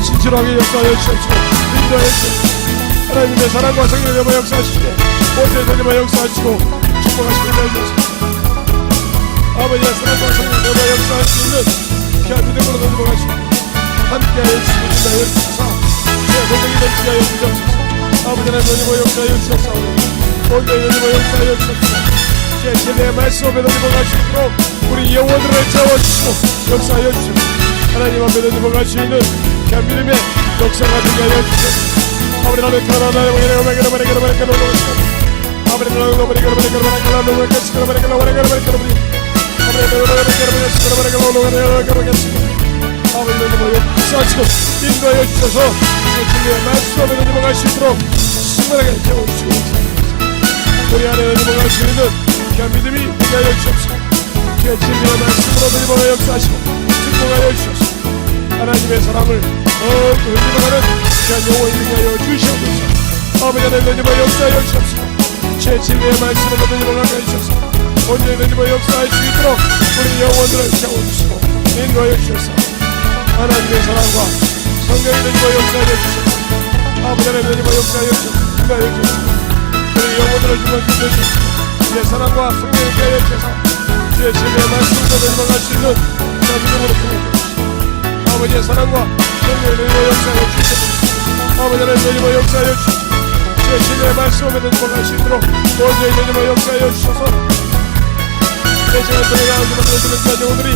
신실하게 역사하여 주시옵소서. 인도하여 주시옵소서. 하나님의 사랑과 성령의 여보 역사하시되 모두의 되님과 역사하시고 축복하시고 해주소서. 아버지의 사랑과 성령의 여보 역사할 수 있는 귀한 믿음으로 넘어가시고 함께하여 주시옵소서. 제 고백이 넘치하여 주옵소서. 아버지 하나님 되님과 역사하여 주옵소서. 모두의 되님과 역사하여 주옵소서. 제 진리의 말씀 앞에 넘어갈 수 있도록 우리 영혼들을 채워주시고 역사하여 주옵소서. 하나님 앞에 넘어갈 수 있는 귀한 믿음의 역사가 되게 하여 주옵소서. 아버지 하나님 역사하시고 인도하여 주셔서 진리의 말씀 앞에 넘어갈 수 있도록 충만하게 채워주시고 우리 안에 넘어갈 수 있는 귀한 믿음이 되게 하여 주옵소서. 진리의 말씀으로 넘어가 역사하시고 축복하여 주셔서 하나님의 사랑을 더욱 흘림하는 귀한 영혼이 되게 하여 주시옵소서. 아버지 하나님 넘어가 역사하여 주옵소서. 제 진리의 말씀으로 넘어가 주셔서 온전히 넘어가 역사할 수 있도록 우리 영혼들을 채워주시고 인도하여 주셔서 하나님의 사랑과 성령이 넘어가 역사하여 주셔서 아버지 하나님 넘어가 역사하여 주셔서 인도하여 주셔서 우리 영혼들을 주시옵소서. 내 사랑과 성령이 되어 주셔서 주의 진리의 말씀으로 넘어갈 수 있는 믿음으로 품어주시옵소서. 아버지의 사랑과 성령의 넘어가 역사하여 주시옵소서. 아버지 하나님 넘어가 역사하여 주시옵소서. 주의 진리의 말씀에 넘어갈 수 있도록 모두의 넘어가 역사하여 주셔서 내 시간 동안 만들어주는 귀한 영혼들이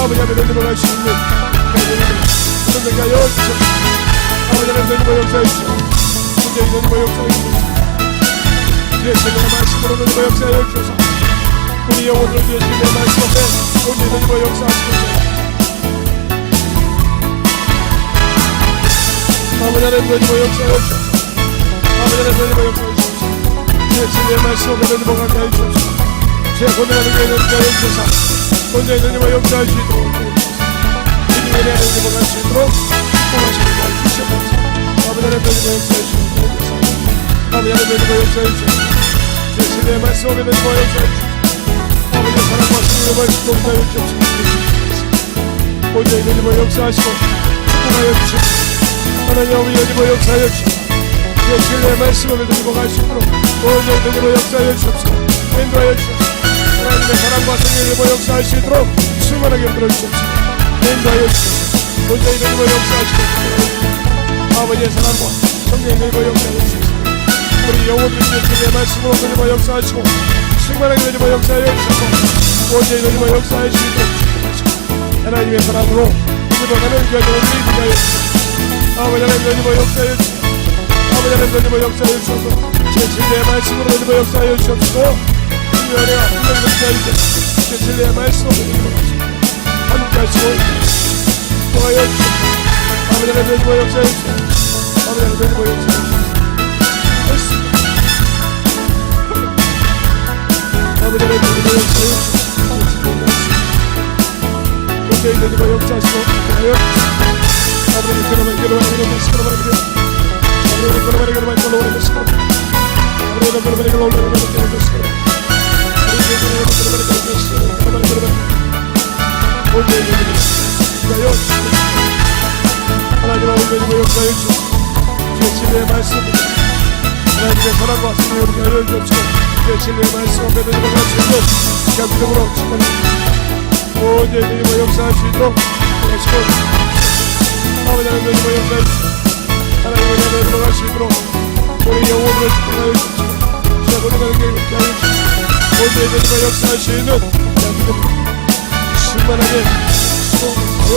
아버지 하나님 넘어갈 수 있는 그런 데가 하여 주셔서 아버지 하나님 넘어가 역사하여 주셔서 모두의 넘어가 역사하여 주셔서 주의 진리의 말씀으로 넘어가 역사하여 주셔서 우리 영혼들을 주의 진리의 말씀 앞에 모두의 넘어가 역사하시옵소서. 아버지 하나님 넘어가 역사하여 주셔서 아버지 하나님 넘어가 역사하여 주셔서 주의 진리의 말씀 앞에 넘어가 하여 주셔서 제 고등하는 교회를 하여 주셔서 온전히 넘어가 역사할 수 있도록 믿음의 은혜를 넘어갈 수 있도록 축복하시고 주시옵소서. 아버지 하나님 넘어가 역사해 주시옵소서. 아버지 하나님 넘어가 역사해 주시옵소서. 주의 진리의 말씀 앞에 넘어가 역사해 주시옵소서. 아버지의 사랑과 성령의 말씀 넘어가 주시옵소서. 온전히 넘어가 역사하시고 축복하여 주시옵소서. 하나님 아버지 넘어가 역사하여 주시옵소서. 주의 진리의 말씀 앞에 넘어갈 수 있도록 온전히 넘어가 역사하여 주시옵소서. 인도하여 주시옵소서. 하나님의 사랑과 성령의 역사할 수 있도록 충만하게 만들어주옵소서. 인도하여 주옵소서. 온전히 넘어가 역사하시고 아버지의 사랑과 성령의 역사하여 주옵소서. 우리 영혼들의 진리의 말씀으로 넘어가 역사하시고 충만하게 넘어가 역사하여 주옵소서. 온전히 넘어가 역사할 수 있도록 축복하시고 하나님의 사랑으로 이끌어가는 귀한 영혼들이 되게 하여 주옵소서. 아버지 하나님 넘어가 역사하여 주옵소서. 아버지 하나님 넘어가 역사하여 주옵소서. 제 진리의 말씀으로 넘어가 역사하여 주옵소서. 은혜가 분명히 하여주셔서 제 진리의 말씀으로 넘어가시고 함께하시고 축복하여 주옵소서. 아버지 하나님 넘어가 역사하여 주옵소서. 아버지 하나님 넘어가 역사하여 주옵소서. 아버지 하나님 넘어가 역사하여 주옵소서. 온전히 넘어가 역사하시고 축복하여 주옵소서. 아버지 하나님 하나님의 온전히 역사해 주옵소서. 주의 진리의 말씀 하나님의 사랑과 성령으로 하여 주옵소서. 주의 진리의 말씀 앞에 넘어갈 수 있는 귀한 믿음으로 축복합니다. 온전히 역사할 수 있도록 축복합니다. 아버지 하나님 역사해 주옵소서. 하나님의 나라에 넘어갈 수 있도록 우리 영혼을 축복하여 주옵소서. 주의 거룩한 교회를 하여 주옵소서. 온전히 역사할 수 있는 귀한 믿음으로 충만하게 축복하여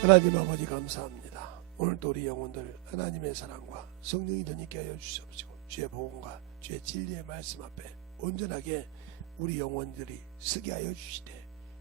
하나님 아버지 감사합니다. 오늘도 우리 영혼들 하나님의 사랑과 성령이 더있게 하여 주시옵시고 주의 복음과 주의 진리의 말씀 앞에 온전하게 우리 영혼들이 서게 하여 주시되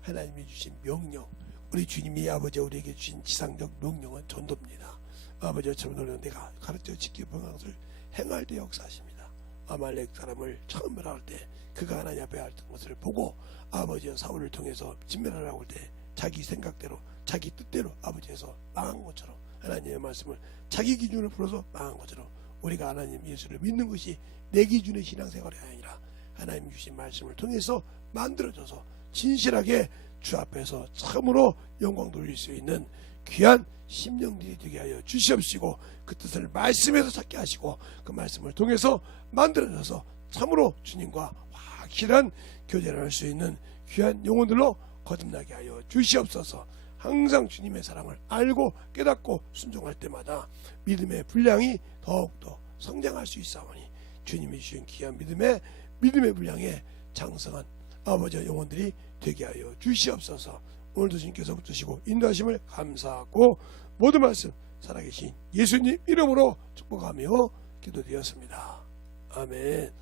하나님이 주신 명령 우리 주님이 아버지 우리에게 주신 지상적 명령은 전도입니다. 아버지처럼 너는 내가 가르쳐 지키는 것을 행할 때 역사하십니다. 아말렉 사람을 처음 멸할 때 그가 하나님 앞에 했던 것을 보고 아버지와 사울을 통해서 진멸하라고 할 때 자기 생각대로 자기 뜻대로 아버지에서 망한 것처럼 하나님의 말씀을 자기 기준을 풀어서 망한 것처럼 우리가 하나님 예수를 믿는 것이 내 기준의 신앙생활이 아니라 하나님 주신 말씀을 통해서 만들어져서 진실하게 주 앞에서 참으로 영광 돌릴 수 있는 귀한 심령들이 되게 하여 주시옵시고 그 뜻을 말씀에서 찾게 하시고 그 말씀을 통해서 만들어져서 참으로 주님과 확실한 교제를 할 수 있는 귀한 영혼들로 거듭나게 하여 주시옵소서. 항상 주님의 사랑을 알고 깨닫고 순종할 때마다 믿음의 분량이 더욱더 성장할 수 있사오니 주님이 주신 귀한 믿음의 분량에 장성한 아버지의 영혼들이 되게 하여 주시옵소서. 오늘도 주님께서 붙드시고 인도하심을 감사하고 모든 말씀 살아계신 예수님 이름으로 축복하며 기도드렸습니다. 아멘.